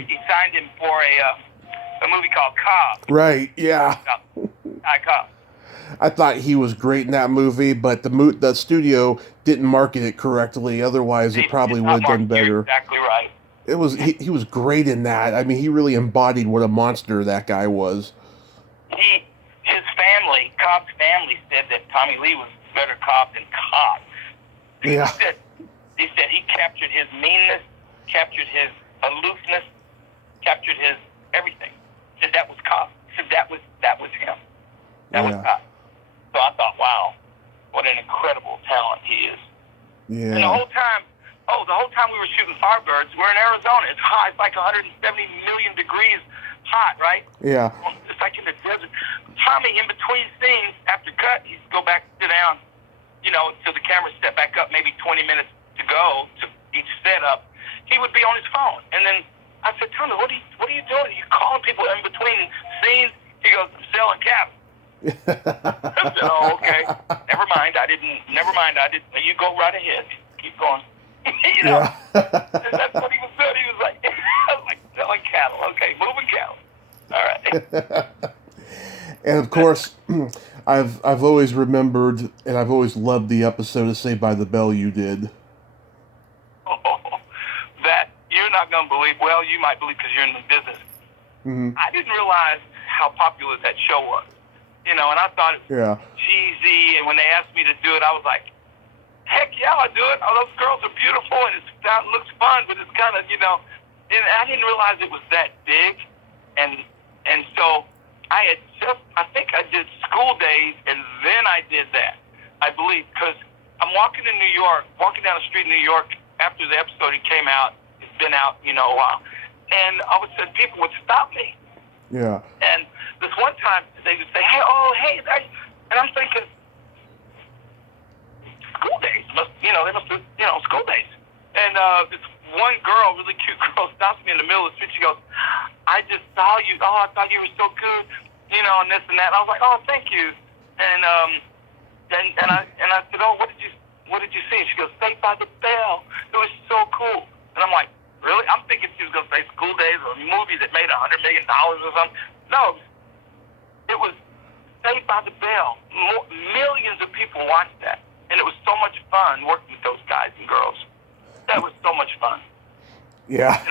he signed him for a movie called Cobb. Right, yeah. Cobb. I thought he was great in that movie, but the studio didn't market it correctly. Otherwise, it probably would have done better. You're exactly right. It was he was great in that. He really embodied what a monster that guy was. His family, Cobb's family, said that Tommy Lee was a better cop than Cobb. Yeah. He said he captured his meanness, captured his aloofness, captured his everything. He said that was Cobb. He said that was him. That was Cobb. So I thought, wow, what an incredible talent he is. Yeah. And the whole time we were shooting Firebirds, we're in Arizona. It's hot. It's like 170 million degrees hot, right? Yeah. It's like in the desert. Tommy, in between scenes, after cut, he'd go back, sit down, until the camera step back up, maybe 20 minutes to go to each setup. He would be on his phone. And then I said, Tommy, what are you doing? Are you calling people in between scenes? He goes, I'm selling cabs. I said, oh, okay. Never mind. I didn't. You go right ahead. Keep going. Yeah. And that's what he was doing. He was like, I was like selling cattle. Okay, moving cattle. All right. And of course, I've always remembered and I've always loved the episode of Saved by the Bell you did. Oh, that you're not going to believe. Well, you might believe because you're in the business. Mm-hmm. I didn't realize how popular that show was. And I thought it was cheesy, and when they asked me to do it, I was like, heck yeah, I'll do it. Oh, those girls are beautiful, and it looks fun, but it's kind of, and I didn't realize it was that big, and so I think I did School Days, and then I did that, I believe, because I'm walking down the street in New York after the episode came out. It's been out, a while, and all of a sudden people would stop me. Yeah. And this one time they would say, hey, and I'm thinking, School Days they must do, School Days. And this one girl, really cute girl, stops me in the middle of the street. She goes, I just saw you. Oh, I thought you were so good, and this and that. And I was like, oh, thank you. And I said, oh, what did you see? She goes, Saved by the Bell. It was so cool. And I'm like, really? I'm thinking she was going to say School Days or a movie that made $100 million or something. No, it was Saved by the Bell. Millions of people watched that. And it was so much fun working with those guys and girls. That was so much fun. Yeah.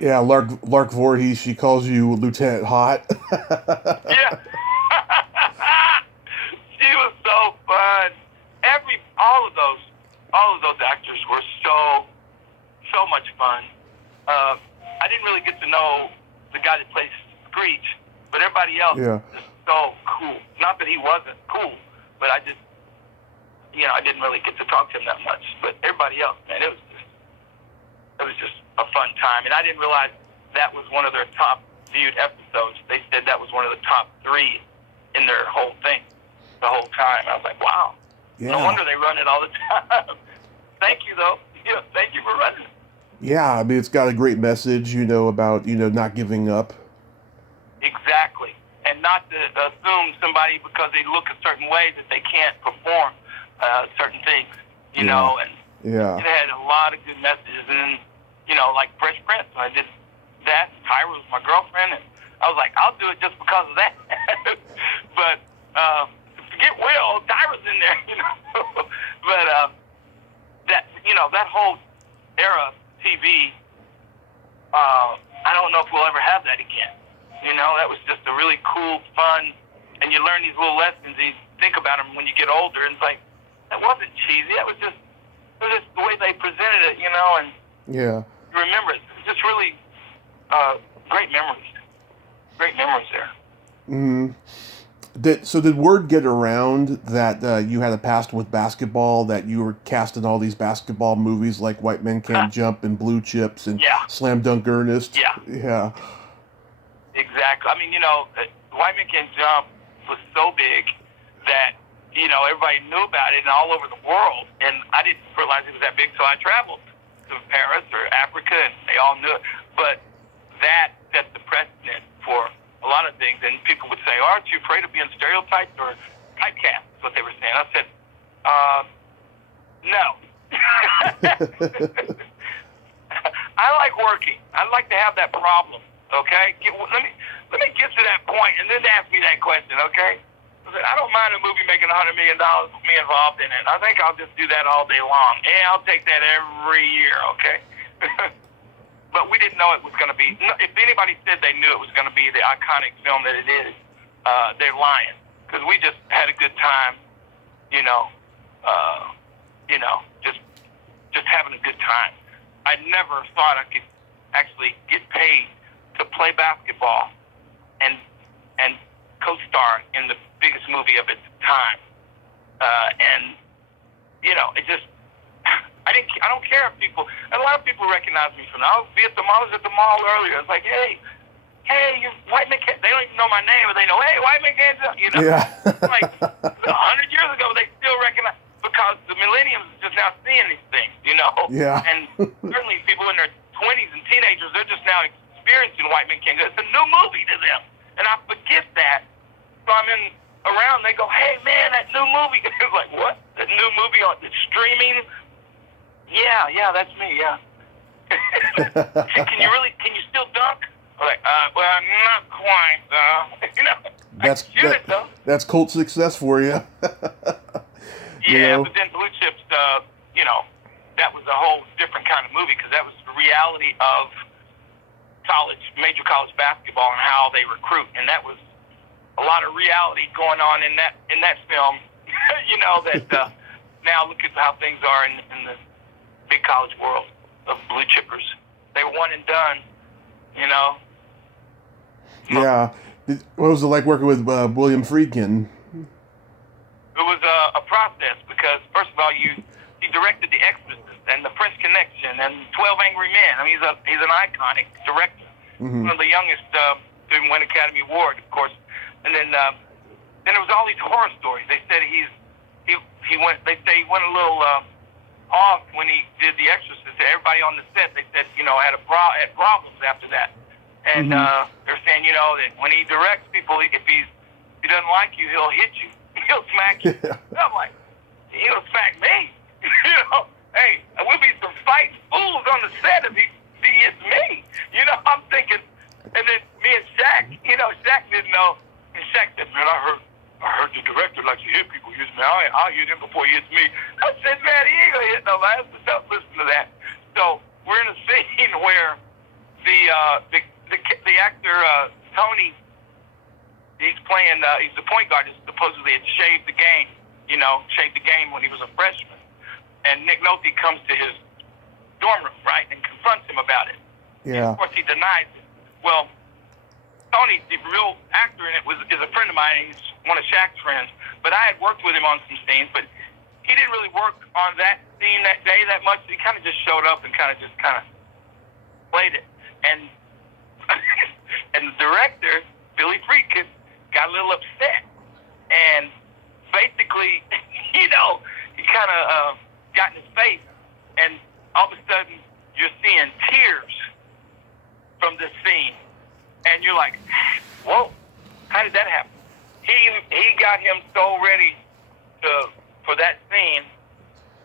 Yeah, Lark Voorhees, she calls you Lieutenant Hot. Yeah. She was so fun. All of those actors were so much fun. I didn't really get to know the guy that plays Screech, but everybody else was so cool. Not that he wasn't cool, but I didn't really get to talk to him that much. But everybody else, man, it was just a fun time. And I didn't realize that was one of their top viewed episodes. They said that was one of the top 3 in their whole thing, the whole time. I was like, wow. Yeah. No wonder they run it all the time. Thank you, though. Thank you for running it. Yeah, I mean, it's got a great message, about, not giving up. Exactly. And not to assume somebody, because they look a certain way, that they can't perform certain things, and it had a lot of good messages. And, like Fresh Prince, when I did that, Tyra was my girlfriend, and I was like, I'll do it just because of that. But forget Will, Tyra's in there, But that whole era of TV, I don't know if we'll ever have that again. That was just a really cool, fun, and you learn these little lessons. You think about them when you get older, and it's like, that wasn't cheesy. It was just the way they presented it, and yeah, you remember it. It's just really great memories. Great memories there. Mm-hmm. Did word get around that you had a past with basketball, that you were cast in all these basketball movies like White Men Can't Jump and Blue Chips and Slam Dunk Ernest? Yeah. Yeah. Exactly. I mean, White Men Can't Jump was so big that, everybody knew about it and all over the world. And I didn't realize it was that big, so I traveled to Paris or Africa, and they all knew it. But that set the precedent for a lot of things, and people would say, aren't you afraid of being stereotyped or typecast? That's what they were saying. I said, no. I like working. I like to have that problem, okay? Let me get to that point and then ask me that question, okay? I said, I don't mind a movie making $100 million with me involved in it. I think I'll just do that all day long. And I'll take that every year, okay? But we didn't know it was going to be. If anybody said they knew it was going to be the iconic film that it is, they're lying. Because we just had a good time, just having a good time. I never thought I could actually get paid to play basketball and co-star in the biggest movie of its time. And it just. I don't care if people, and a lot of people recognize me from that. I was at the mall earlier. It's like, hey, you White Man Can't, they don't even know my name, but they know, hey, White Man Can't Jump, Yeah. Like 100 years ago, they still recognize, because the millennials are just now seeing these things, Yeah. And certainly people in their 20s and teenagers, they're just now experiencing White Man Can't Jump. It's a new movie to them. And I forget that. So I'm around, they go, hey, man, that new movie. It's like, what? That new movie on streaming? Yeah, that's me, yeah. Can you still dunk? I'm like, well, not quite, That's cult success for you. Yeah, but then Blue Chips, that was a whole different kind of movie, because that was the reality of major college basketball and how they recruit, and that was a lot of reality going on in that film, that now look at how things are in the big college world of blue chippers. they were one and done. You know. Yeah. What was it like working with William Friedkin? It was a process because, first of all, he directed The Exorcist and The French Connection and 12 Angry Men. I mean, he's an iconic director. Mm-hmm. One of the youngest to win Academy Award, of course. And then there was all these horror stories. They said he went. They say he went a little off when he did The Exorcist. Everybody on the set, they said, had problems after that. And they're saying, that when he directs people, if he doesn't like you, he'll hit you. He'll smack you. I'm like, he'll smack me. Hey, we'll be some fighting fools on the set if he hits me. I'm thinking, and then me and Shaq, Shaq didn't know. And Shaq said, man, I heard the director likes to hit people. He said, man, I'll hit him before he hits me. I said, man, he ain't gonna hit nobody. Don't listen to that. So we're in a scene where the actor Tony, he's playing. He's the point guard. Who supposedly had shaved the game. Shaved the game when he was a freshman. And Nick Nolte comes to his dorm room, right, and confronts him about it. Yeah. And of course, he denies it. Well, Tony, the real actor in it, is a friend of mine. He's one of Shaq's friends. But I had worked with him on some scenes, but he didn't really work on that scene that day that much. He kind of just showed up and kind of played it. And and the director, Billy Friedkin, got a little upset. And basically, he kind of got in his face. And all of a sudden, you're seeing tears from this scene. And you're like, whoa, how did that happen? He got him so ready for that scene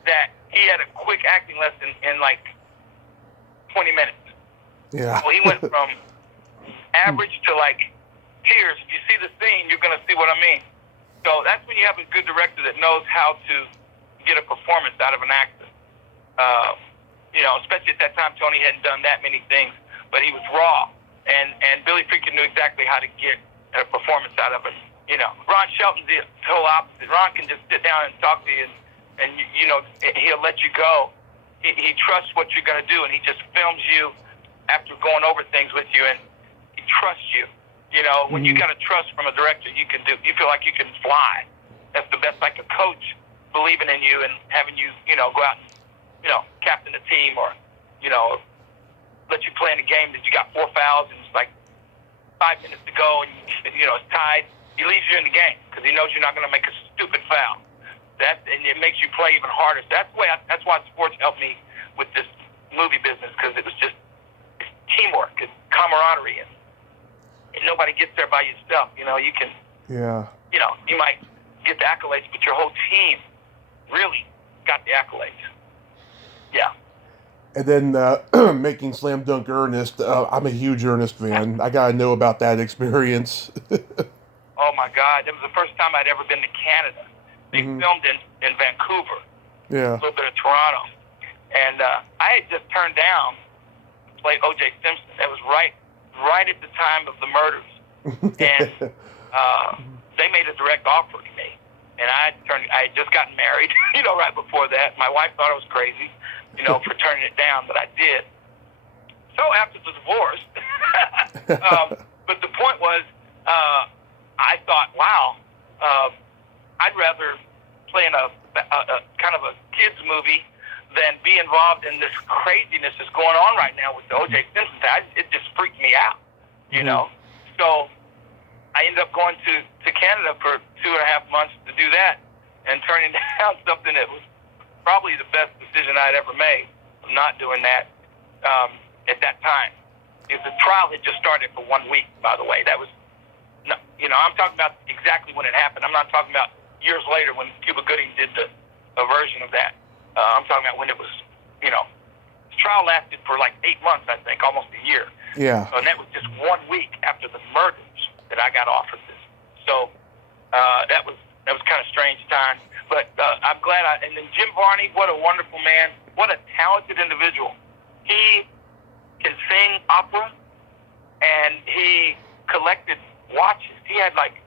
that he had a quick acting lesson in like 20 minutes. Yeah. So he went from average to like tears. If you see the scene, you're going to see what I mean. So that's when you have a good director that knows how to get a performance out of an actor. Especially at that time, Tony hadn't done that many things, but he was raw. And Billy Friedkin knew exactly how to get a performance out of it. Ron Shelton's the total opposite. Ron can just sit down and talk to you, and he'll let you go. He trusts what you're going to do, and he just films you after going over things with you, and he trusts you. When you got a trust from a director, you feel like you can fly. That's the best, like a coach believing in you and having you, go out and, captain the team or, let you play in a game that you got 4 fouls and it's like 5 minutes to go and, it's tied. He leaves you in the game because he knows you're not going to make a stupid foul. And it makes you play even harder. So that's why sports helped me with this movie business, because it was just teamwork and camaraderie, and nobody gets there by yourself. You can, you might get the accolades, but your whole team really got the accolades. Yeah. And then making Slam Dunk Ernest, I'm a huge Ernest fan. I gotta know about that experience. Oh my God, that was the first time I'd ever been to Canada. They filmed in Vancouver, a little bit of Toronto, and I had just turned down to play O.J. Simpson. That was right at the time of the murders, and they made a direct offer to me, and I had just gotten married, right before that. My wife thought I was crazy, for turning it down, but I did. So after the divorce, but the point was, I thought, wow, I'd rather play in a kind of a kids movie than be involved in this craziness that's going on right now with the O.J. Simpson thing. It just freaked me out, So I ended up going to Canada for 2.5 months to do that and turning down something that was probably the best decision I'd ever made of not doing that at that time. Because the trial had just started for 1 week, by the way. That was, I'm talking about exactly when it happened. I'm not talking about years later when Cuba Gooding did a version of that. I'm talking about when it was, the trial lasted for like 8 months, I think, almost a year. Yeah. And that was just 1 week after the murders that I got offered this. So that was kind of strange time. But I'm glad and then Jim Varney, what a wonderful man. What a talented individual. He can sing opera, and he collected watches. He had like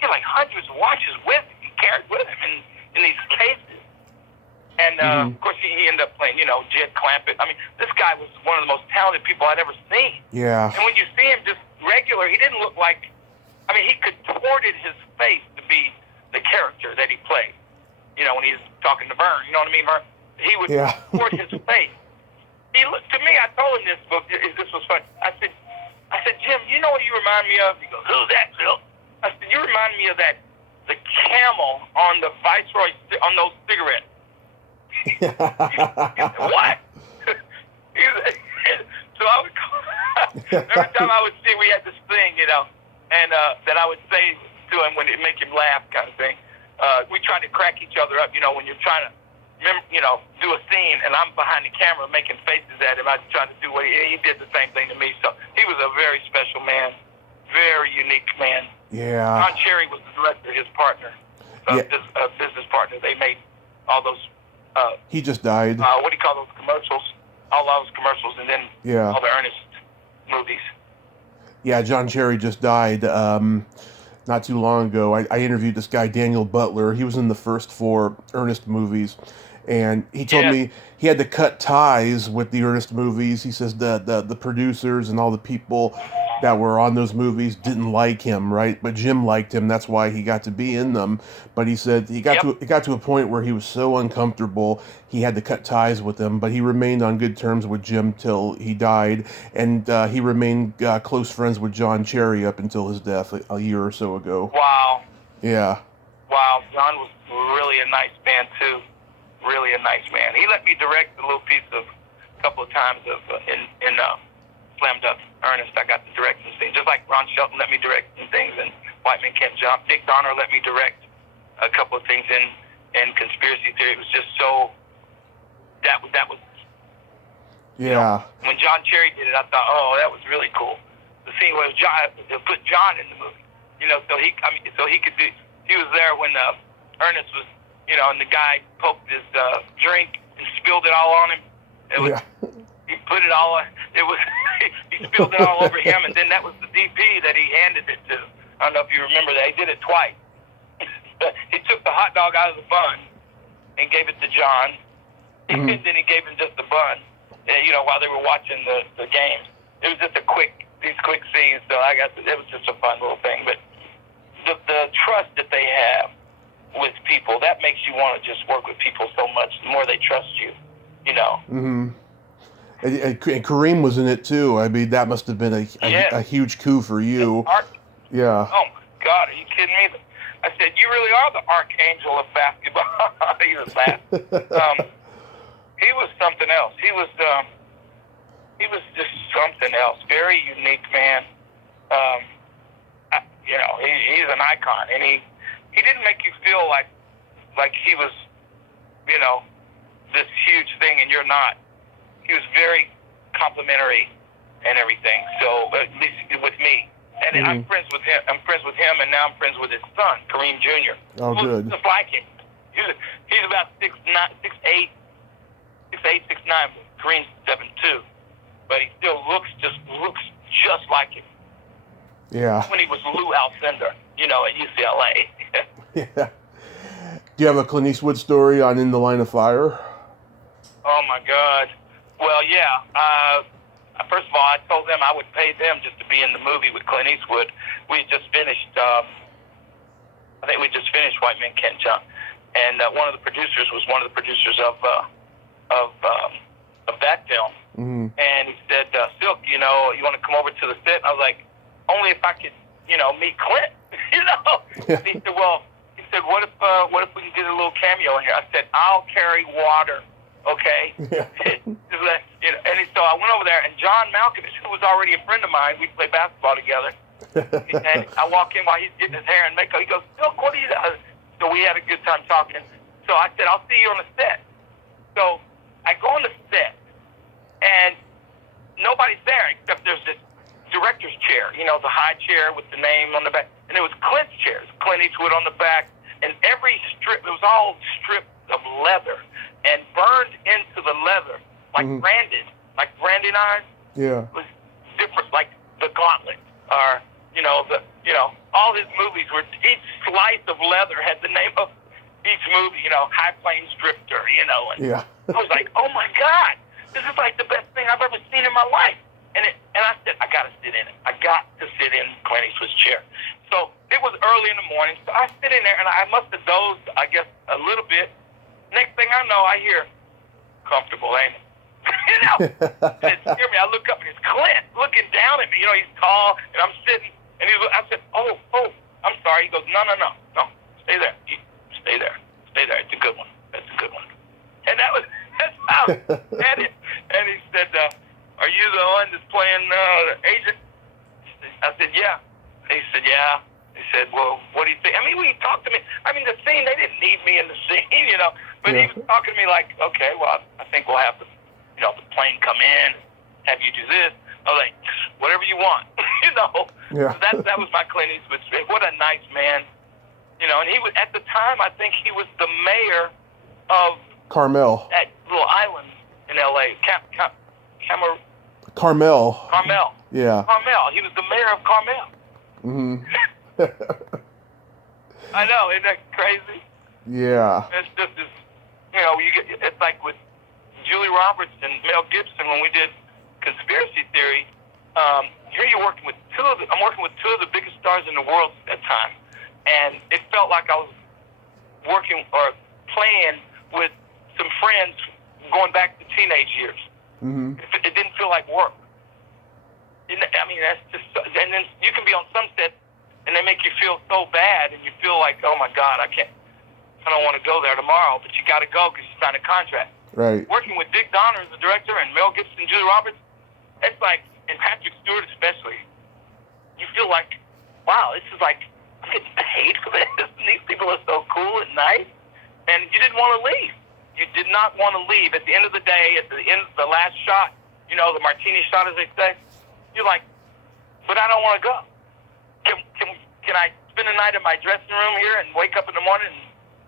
hundreds of watches with him. He carried with him in these cases. And of course, he ended up playing Jed Clampett. I mean, this guy was one of the most talented people I'd ever seen. Yeah. And when you see him just regular, he didn't look like, I mean, he contorted his face to be the character that he played. When he's talking to Vern, you know what I mean, Vern? He would contort his face. He looked to me, I told him this was fun. I said, Jim, you know what you remind me of? He goes, who's that, Phil? I said, you remind me of the camel on the Viceroy, on those cigarettes. He said, what? So I would call, every time I would see, we had this thing, and that I would say to him when it make him laugh, kind of thing. We tried to crack each other up, when you're trying to, do a scene, and I'm behind the camera making faces at him. I tried to do what he did the same thing to me. So he was a very special man, very unique man. Yeah. John Cherry was the director, his partner, business partner. They made all those. He just died. What do you call those commercials? All those commercials, and then all the Ernest movies. Yeah, John Cherry just died not too long ago. I interviewed this guy, Daniel Butler. He was in the first 4 Ernest movies. And he told me he had to cut ties with the Ernest movies. He says the producers and all the people that were on those movies didn't like him, right? But Jim liked him. That's why he got to be in them. But he said it got to a point where he was so uncomfortable he had to cut ties with him. But he remained on good terms with Jim till he died, and he remained close friends with John Cherry up until his death a year or so ago. Wow. Yeah. Wow. John was really a nice man too. Really a nice man. He let me direct a little piece of a couple of times of in Slam Dunk Ernest. I got to direct some things, just like Ron Shelton let me direct some things, and White Men Can't Jump. Dick Donner let me direct a couple of things in Conspiracy Theory. It was just so that was. Yeah. When John Cherry did it, I thought, oh, that was really cool. The scene where they put John in the movie, so he could do. He was there when Ernest was. And the guy poked his drink and spilled it all on him. He put it all on. It was he spilled it all over him, and then that was the DP that he handed it to. I don't know if you remember that. He did it twice. He took the hot dog out of the bun and gave it to John, and then he gave him just the bun. While they were watching the games, it was just these quick scenes. So it was just a fun little thing. But the trust that they have with people, that makes you want to just work with people so much. The more they trust you, Mm-hmm. And Kareem was in it too. I mean, that must have been a huge coup for you. Yeah. Oh my God, are you kidding me? I said, you really are the archangel of basketball. He was laughing. He was something else. He was just something else. Very unique man. He's an icon, and he didn't make you feel like he was, this huge thing, and you're not. He was very complimentary and everything. So at least with me, and I'm friends with him. And now I'm friends with his son, Kareem Jr. Oh, good. Just like him. He's about 6'8", 6'9". Kareem's 7'2", but he still looks just like him. Yeah. When he was Lou Alcindor, at UCLA. Yeah. Do you have a Clint Eastwood story on In the Line of Fire? Oh my God. Well, yeah. First of all, I told them I would pay them just to be in the movie with Clint Eastwood. We had just finished. I think we just finished White Men Can't Jump, and one of the producers was one of the producers of that film. Mm-hmm. And he said, "Cylk, you want to come over to the set?" And I was like, "Only if I could, meet Clint." Yeah. He said, "Well," he said, "What if we can get a little cameo in here?" I said, "I'll carry water." Okay. Yeah. And so I went over there, and John Malkovich, who was already a friend of mine, we played basketball together. And I walk in while he's getting his hair and makeup. He goes, "Cylk, what are you doing?" So we had a good time talking. So I said, "I'll see you on the set." So I go on the set, and nobody's there except there's this director's chair, the high chair with the name on the back. And it was Clint's chair, Clint Eastwood on the back. And every strip, it was all strips of leather and burned into the leather, like branded, like branding iron. Yeah. It was different, like The Gauntlet, or, all his movies were, each slice of leather had the name of, each movie, High Plains Drifter, and Yeah. I was like, oh my God, this is like the best thing I've ever seen in my life. And I said, I got to sit in it. I got to sit in Clint Eastwood's chair. So it was early in the morning, so I sit in there, and I must have dozed, I guess, a little bit. Next thing I know, I hear, comfortable, ain't it? And it scared me. I look up, and it's Clint looking down at me. He's tall, and I'm sitting, and I said, oh, I'm sorry. He goes, no, stay there. Stay there. It's a good one. That's a good one. And that's how I had it. And he said, are you the one that's playing agent? I said, yeah. And he said, yeah. He said, well, what do you think? I mean, when he talked to me, the scene, they didn't need me in the scene, But he was talking to me like, okay, well, I think we'll have the plane come in, have you do this. I was like, whatever you want, Yeah. So that was my Clint Eastwood. What a nice man, And he was, at the time, I think he was the mayor of Carmel. that little island in L.A. Carmel. Yeah. Carmel. He was the mayor of Carmel. Mm-hmm. I know, isn't that crazy? Yeah. It's just this, it's like with Julie Roberts and Mel Gibson when we did Conspiracy Theory. Here I'm working with two of the biggest stars in the world at that time, and it felt like I was working or playing with some friends going back to teenage years. Mm-hmm. It didn't feel like work. That's just, and then you can be on some set, and they make you feel so bad, and you feel like, oh my God, I don't want to go there tomorrow, but you got to go because you signed a contract. Right. Working with Dick Donner as the director and Mel Gibson and Julie Roberts, it's like, and Patrick Stewart especially, you feel like, wow, this is like, I'm getting paid for this, and these people are so cool and nice, and you didn't want to leave. You did not want to leave. At the end of the day, at the end of the last shot, the martini shot, as they say, you're like, but I don't want to go. Can I spend the night in my dressing room here and wake up in the morning and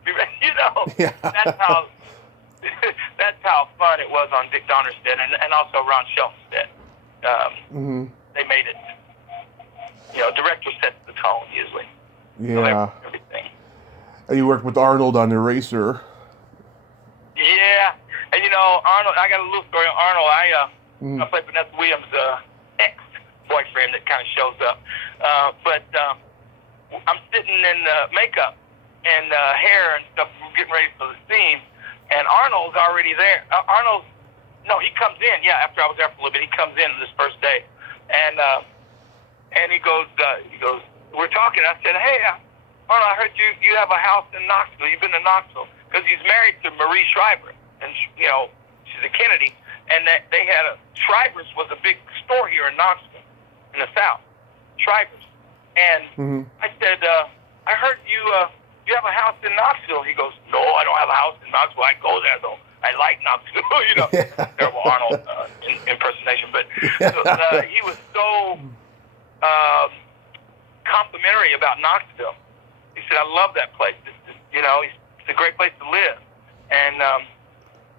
be ready? Yeah. That's how fun it was on Dick Donner's set, and also Ron Shelton's set. They made it. Director sets the tone usually. Yeah. So everything. You worked with Arnold on Eraser. Yeah, and Arnold. I got a little story on Arnold. I played Vanessa Williams' ex-boyfriend that kind of shows up, but I'm sitting in makeup and hair and stuff, getting ready for the scene, and Arnold's already there. He comes in. Yeah, after I was there for a little bit, he comes in this first day, and he goes, we're talking. I said, hey, Arnold, I heard you have a house in Knoxville. You've been to Knoxville. Because he's married to Marie Shriver, and she's a Kennedy, and they had Shriver's was a big store here in Knoxville, in the South, Shriver's, and I said, I heard you have a house in Knoxville. He goes, no, I don't have a house in Knoxville. I go there though. I like Knoxville, terrible Arnold impersonation, but he was so complimentary about Knoxville. He said, I love that place. It's a great place to live. And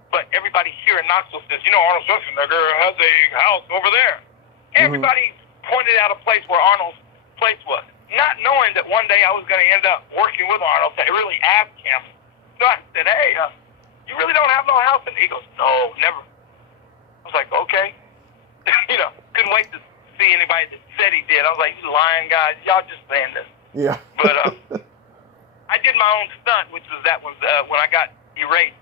but everybody here in Knoxville says, Arnold Schwarzenegger has a house over there. Everybody pointed out a place where Arnold's place was, not knowing that one day I was going to end up working with Arnold. So I really asked him. So I said, hey, you really don't have no house? And he goes, no, never. I was like, okay. Couldn't wait to see anybody that said he did. I was like, you lying guys, y'all just saying this. Yeah. But I did my own stunt, which was when I got erased.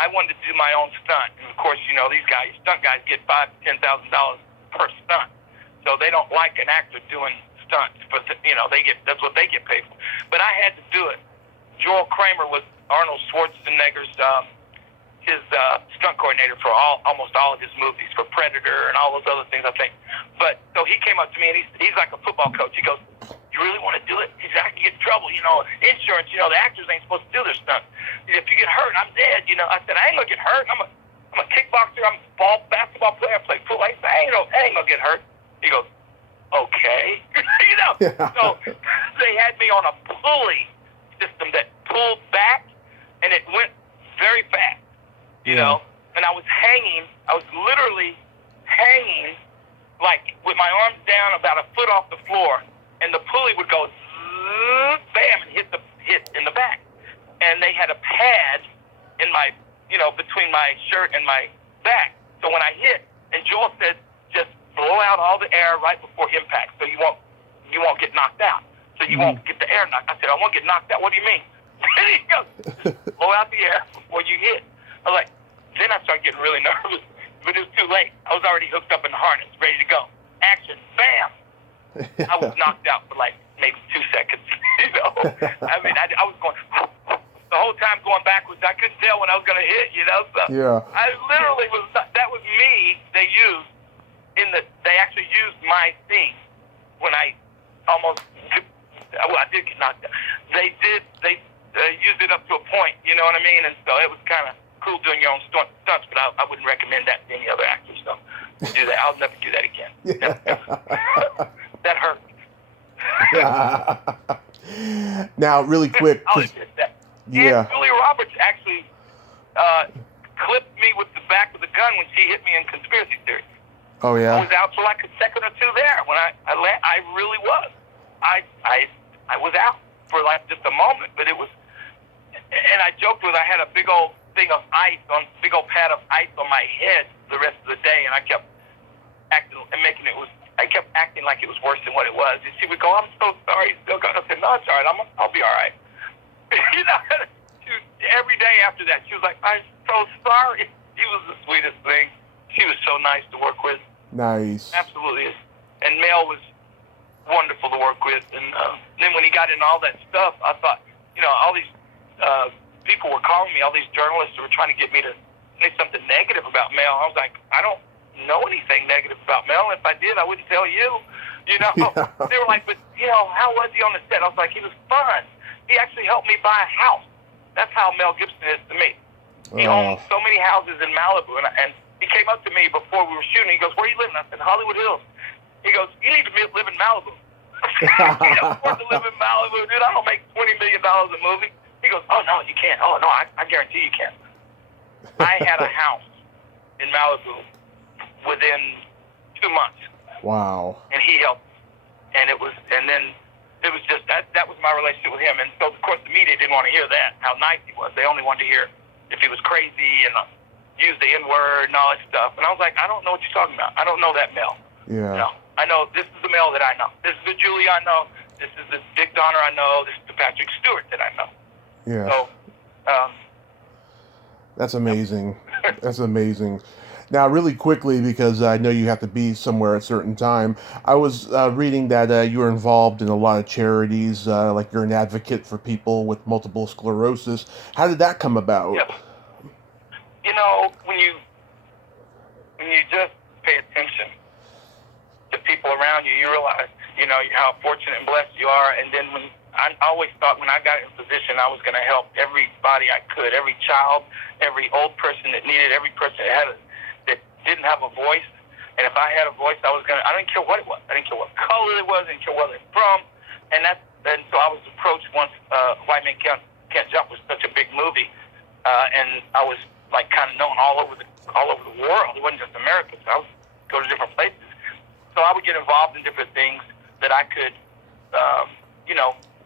I wanted to do my own stunt, and of course, these stunt guys get $5,000 to $10,000 per stunt, so they don't like an actor doing stunts. But that's what they get paid for. But I had to do it. Joel Kramer was Arnold Schwarzenegger's his stunt coordinator for almost all of his movies, for Predator and all those other things, I think. But so he came up to me, and he's like a football coach. He goes, you really want to do it? He said, I can get in trouble. Insurance, the actors ain't supposed to do their stunt. If you get hurt, I'm dead. I said, I ain't going to get hurt. I'm a kickboxer. I'm a basketball player. I play football. I said, I ain't going to get hurt. He goes, okay. So they had me on a pulley system that pulled back, and it went very fast, and I was hanging. I was literally hanging, like with my arms down about a foot off the floor, and the pulley would go bam and hit in the back. and they had a pad in my, between my shirt and my back. So when I hit, and Joel said, just blow out all the air right before impact, so you won't get knocked out. So you won't get the air knocked. I said, I won't get knocked out. What do you mean? And he goes, blow out the air before you hit. I was like, then I started getting really nervous, but it was too late. I was already hooked up in the harness, ready to go. Action, bam! I was knocked out for like maybe 2 seconds. I mean, I was going the whole time going backwards. I couldn't tell when I was going to hit. So Yeah. I literally was. That was me. They actually used my theme when I almost. Well, I did get knocked out. They used it up to a point. You know what I mean? And so it was kind of cool doing your own stunts, but I wouldn't recommend that to any other actors. So do that. I'll never do that again. Yeah. That hurt. Now, really quick. I'll admit that. Yeah. And Julia Roberts actually clipped me with the back of the gun when she hit me in Conspiracy Theory. Oh, yeah. I was out for like a second or two there when I really was. I was out for like just a moment, but it was, and I joked with, I had a big old pad of ice on my head the rest of the day, and I kept acting like it was worse than what it was. And she would go, I'm so sorry. Still got. I said, no, it's all right. I'll be all right. Every day after that, she was like, I'm so sorry. She was the sweetest thing. She was so nice to work with. Nice. Absolutely. And Mel was wonderful to work with. And then when he got into all that stuff, I thought, all these people were calling me, all these journalists were trying to get me to say something negative about Mel. I was like, I don't know anything negative about Mel. If I did, I wouldn't tell you. Yeah. They were like, but, how was he on the set? I was like, he was fun. He actually helped me buy a house. That's how Mel Gibson is to me. He owned so many houses in Malibu, and he came up to me before we were shooting. He goes, where are you living? I said, Hollywood Hills. He goes, you need to live in Malibu. I can't afford to live in Malibu, dude. I don't make $20 million a movie. He goes, oh, no, you can't. Oh, no, I guarantee you can't. I had a house in Malibu within 2 months. Wow. And he helped. And then it was just, that was my relationship with him. And so, of course, the media didn't want to hear that, how nice he was. They only wanted to hear if he was crazy and used the N-word and all that stuff. And I was like, I don't know what you're talking about. I don't know that Mel. Yeah. No, I know this is the Mel that I know. This is the Julie I know. This is the Dick Donner I know. This is the Patrick Stewart that I know. Yeah. So, that's amazing. That's amazing. Now, really quickly, because I know you have to be somewhere at a certain time, I was reading that you're involved in a lot of charities, like you're an advocate for people with multiple sclerosis. How did that come about? yeah. When you just pay attention to people around you, you realize, how fortunate and blessed you are. And then I always thought when I got in position, I was going to help everybody I could, every child, every old person that needed, every person that didn't have a voice. And if I had a voice, I didn't care what it was. I didn't care what color it was. I didn't care where they're from. And so I was approached once, White Men Can't Jump was such a big movie. And I was like kind of known all over the world. It wasn't just America. So I would go to different places. So I would get involved in different things that I could,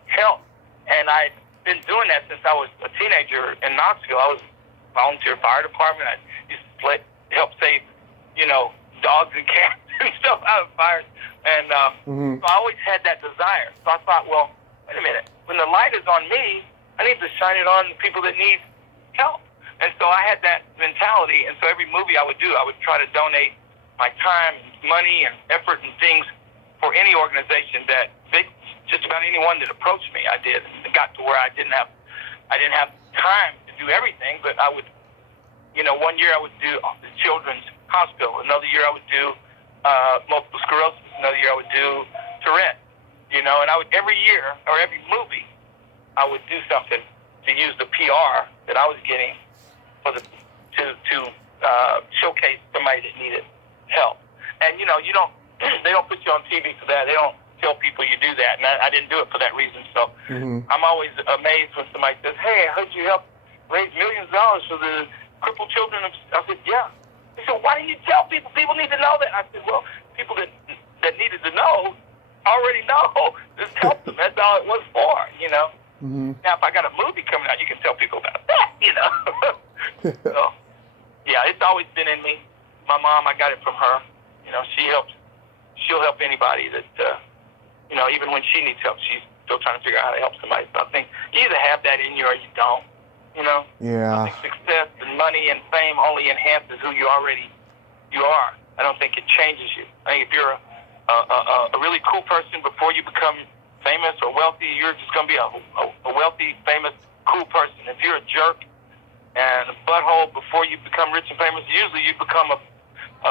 help. And I'd been doing that since I was a teenager in Knoxville. I was volunteer fire department. I used to help save, dogs and cats and stuff out of fires. And so I always had that desire. So I thought, well, wait a minute. When the light is on me, I need to shine it on the people that need help. And so I had that mentality. And so every movie I would do, I would try to donate my time, money, and effort and things for any organization that just about anyone that approached me, I did. And it got to where I didn't have time to do everything, but I would, one year I would do the Children's Hospital. Another year I would do multiple sclerosis. Another year I would do Tourette. And I would every year or every movie, I would do something to use the PR that I was getting to showcase somebody that needed help. And they don't put you on TV for that. They don't tell people you do that, and I didn't do it for that reason. So I'm always amazed when somebody says, "Hey, I heard you help raise millions of dollars for the crippled children." I said, "Yeah." They said, "Why didn't you tell people? People need to know that." I said, "Well, people that needed to know already know. Just help them. That's all it was for, Mm-hmm. Now, if I got a movie coming out, you can tell people about that, you know. So, yeah, it's always been in me. My mom, I got it from her. You know, she'll help anybody that, you know, even when she needs help, she's still trying to figure out how to help somebody. So I think you either have that in you or you don't, you know. Yeah. I think success and money and fame only enhances who you are. I don't think it changes you. I think if you're a really cool person before you become famous or wealthy, you're just going to be a wealthy, famous, cool person. If you're a jerk and a butthole before you become rich and famous, usually you become a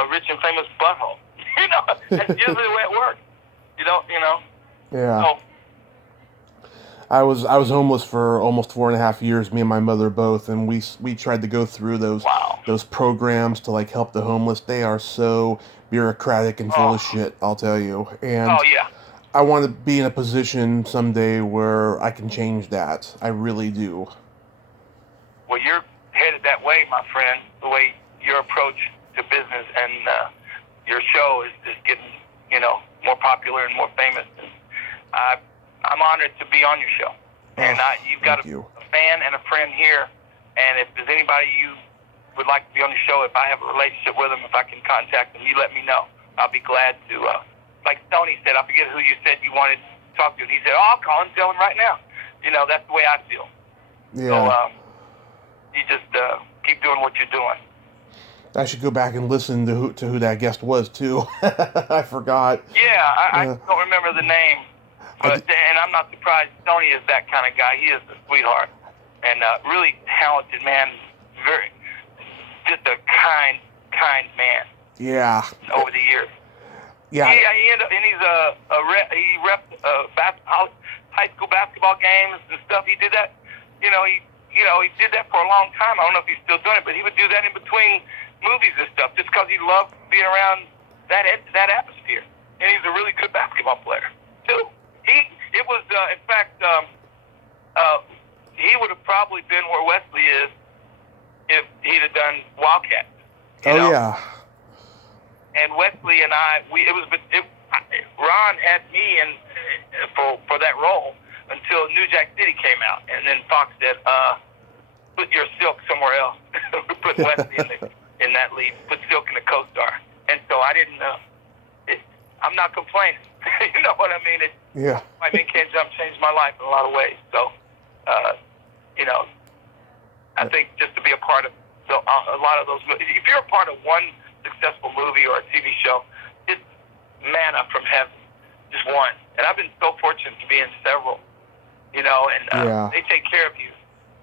rich and famous butthole. You know, that's usually the way it works. You know. Yeah. So, I was homeless for almost 4.5 years. Me and my mother both, and we tried to go through wow. those programs to like help the homeless. They are so bureaucratic and full of shit, I'll tell you. And Oh, yeah. I want to be in a position someday where I can change that. I really do. Well, you're headed that way, my friend. The way your approach to business and your show is getting, you know, more popular and more famous. And I'm honored to be on your show. And you've got a fan and a friend here. And if there's anybody you would like to be on the show, if I have a relationship with them, if I can contact them, you let me know. I'll be glad to. Like Tony said, I forget who you said you wanted to talk to. He said, "Oh, I'll call him, tell him right now." You know, that's the way I feel. Yeah. So you just keep doing what you're doing. I should go back and listen to who that guest was too. I forgot. Yeah, I don't remember the name, but and I'm not surprised. Tony is that kind of guy. He is a sweetheart and really talented man. Just a kind man. Yeah. Over the years. Yeah. He he's he repped high school basketball games and stuff. He did that. He did that for a long time. I don't know if he's still doing it, but he would do that in between movies and stuff, just because he loved being around that atmosphere. And he's a really good basketball player too. It was in fact he would have probably been where Wesley is if he'd have done Wildcat. You know? Yeah. And Wesley and Ron had me in for that role until New Jack City came out, and then Fox said, "Put your Cylk somewhere else." Put Wesley in that lead. Put Cylk in the co-star, and so I didn't. I'm not complaining. You know what I mean? My Big Can Jump changed my life in a lot of ways. So, I think just to be a part of a lot of those movies. If you're a part of one successful movie or a TV show, it's manna from heaven, just one. And I've been so fortunate to be in several, and they take care of you,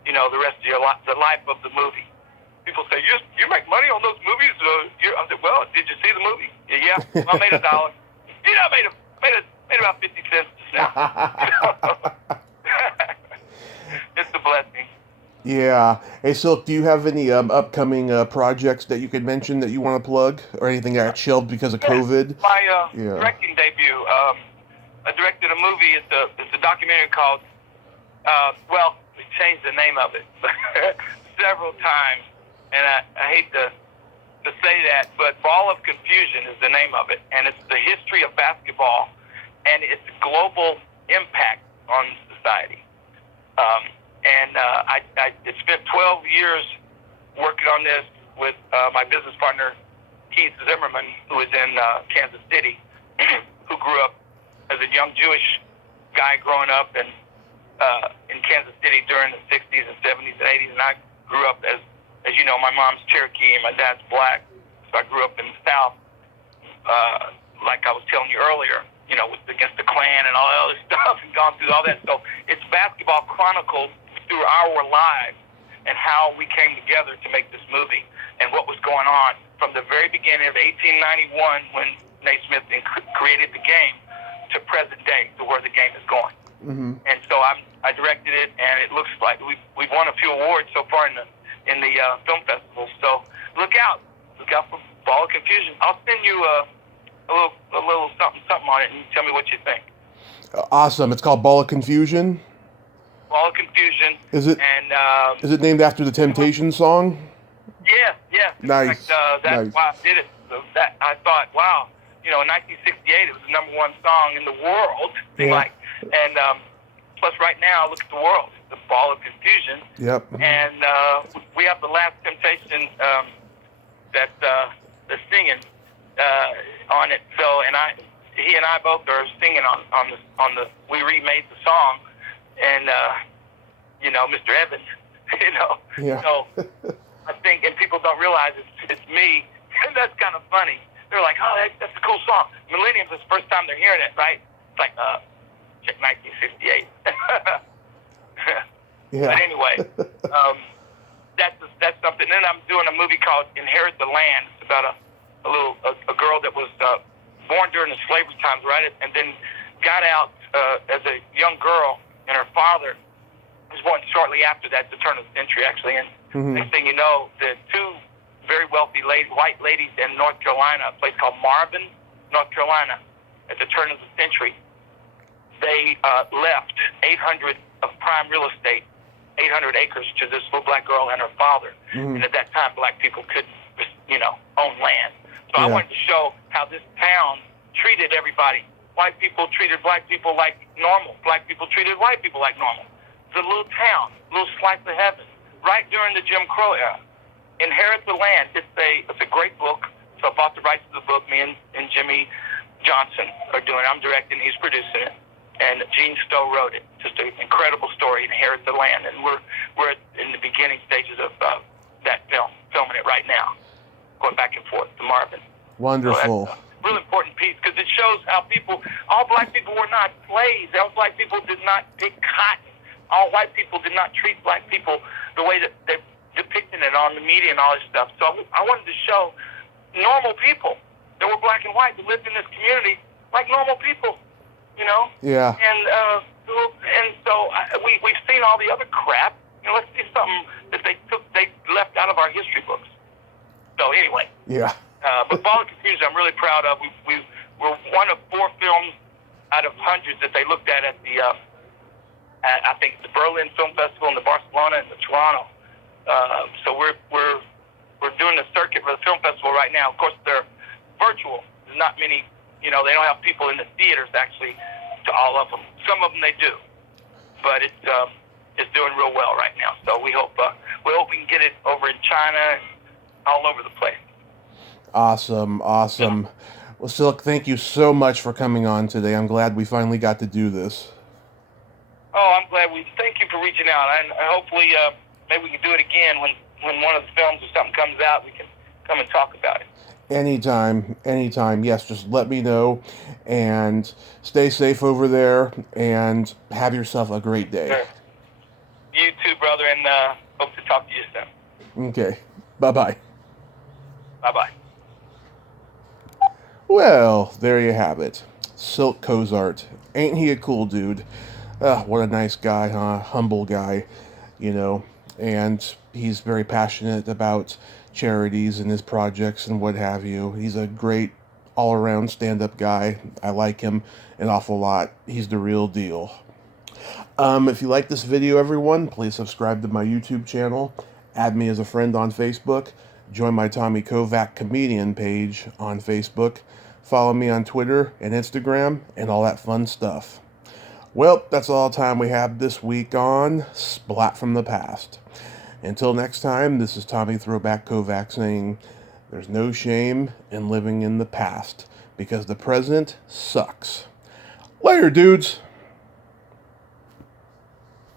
the rest of your life, the life of the movie. People say, you make money on those movies? I said, well, did you see the movie? Yeah, well, I made $1. I made about 50 cents just now. It's a blessing. Yeah. Hey, Cylk, do you have any upcoming projects that you could mention that you want to plug, or anything that got shelved because of COVID? My directing debut. I directed a movie. It's a documentary called. We changed the name of it several times, and I hate to say that, but Ball of Confusion is the name of it, and it's the history of basketball and its global impact on society. I spent 12 years working on this with my business partner, Keith Zimmerman, who is in Kansas City, who grew up as a young Jewish guy growing up in Kansas City during the 60s and 70s and 80s. And I grew up, as you know, my mom's Cherokee and my dad's black. So I grew up in the South, like I was telling you earlier, against the Klan and all that other stuff, and gone through all that. So it's basketball chronicled through our lives and how we came together to make this movie and what was going on from the very beginning of 1891 when Naismith created the game to present day, to where the game is going. Mm-hmm. And so I directed it, and it looks like we've won a few awards so far in the film festival. So look out for Ball of Confusion. I'll send you a little something on it, and you tell me what you think. Awesome. It's called Ball of Confusion. Ball of Confusion. Is it? And is it named after the Temptations song? Yeah. Nice. That's why I did it. So that I thought, wow, in 1968 it was the #1 song in the world. And plus right now, look at the world. It's a ball of confusion. Yep. And we have the Last Temptation that's singing on it. So, he and I both are singing on the. We remade the song, and Mr. Evans, Yeah. So I think, and people don't realize it's me, and that's kind of funny. They're like, oh, that's a cool song. Millenniums is the first time they're hearing it, right? It's like, check 1958. Yeah. But anyway, that's something. Then I'm doing a movie called Inherit the Land. It's about a girl that was born during the slavery times, right? And then got out as a young girl, and her father was born shortly after that, the turn of the century, actually. And next thing you know, the two very wealthy white ladies in North Carolina, a place called Marvin, North Carolina, at the turn of the century, they left 800 of prime real estate, 800 acres to this little black girl and her father. And at that time, black people couldn't, own land. So I wanted to show how this town treated everybody. White people treated black people like normal. Black people treated white people like normal. It's a little town, a little slice of heaven, right during the Jim Crow era. Inherit the Land. It's a great book. So I bought the rights to the book. Me and Jimmy Johnson are doing it. I'm directing. He's producing it. And Gene Stowe wrote it. Just an incredible story, Inherit the Land. And we're in the beginning stages of that filming it right now, going back and forth to Marvin. Wonderful. So that's a real important piece because it shows how all black people were not slaves. All black people did not pick cotton. All white people did not treat black people the way that they're depicting it on the media and all this stuff. So I wanted to show normal people that were black and white that lived in this community like normal people, Yeah. And so we've seen all the other crap. Let's see something that they left out of our history books. So anyway. Yeah. But Ball of Confusion, I'm really proud of. We're one of 4 films out of hundreds that they looked at the, I think, the Berlin Film Festival and the Barcelona and the Toronto. So we're doing the circuit for the film festival right now. Of course, they're virtual. There's not many, they don't have people in the theaters actually to all of them. Some of them they do, but it's doing real well right now. So we hope we can get it over in China and all over the place. Awesome. Well, Cylk, thank you so much for coming on today. I'm glad we finally got to do this. Oh, I'm glad thank you for reaching out, and hopefully maybe we can do it again when one of the films or something comes out. We can come and talk about it. Anytime. Yes, just let me know, and stay safe over there, and have yourself a great day. Sure. You too, brother, and hope to talk to you soon. Okay. Bye-bye. Bye-bye. Well, there you have it. Cylk Cozart. Ain't he a cool dude? What a nice guy, huh? Humble guy, and he's very passionate about charities and his projects and what have you. He's a great all-around stand-up guy. I like him an awful lot. He's the real deal. If you like this video, everyone, please subscribe to my YouTube channel, add me as a friend on Facebook, join my Tommy Kovac comedian page on Facebook, follow me on Twitter and Instagram, and all that fun stuff. Well, that's all the time we have this week on Splat from the Past. Until next time, this is Tommy Throwback Kovac saying, there's no shame in living in the past, because the present sucks. Later, dudes!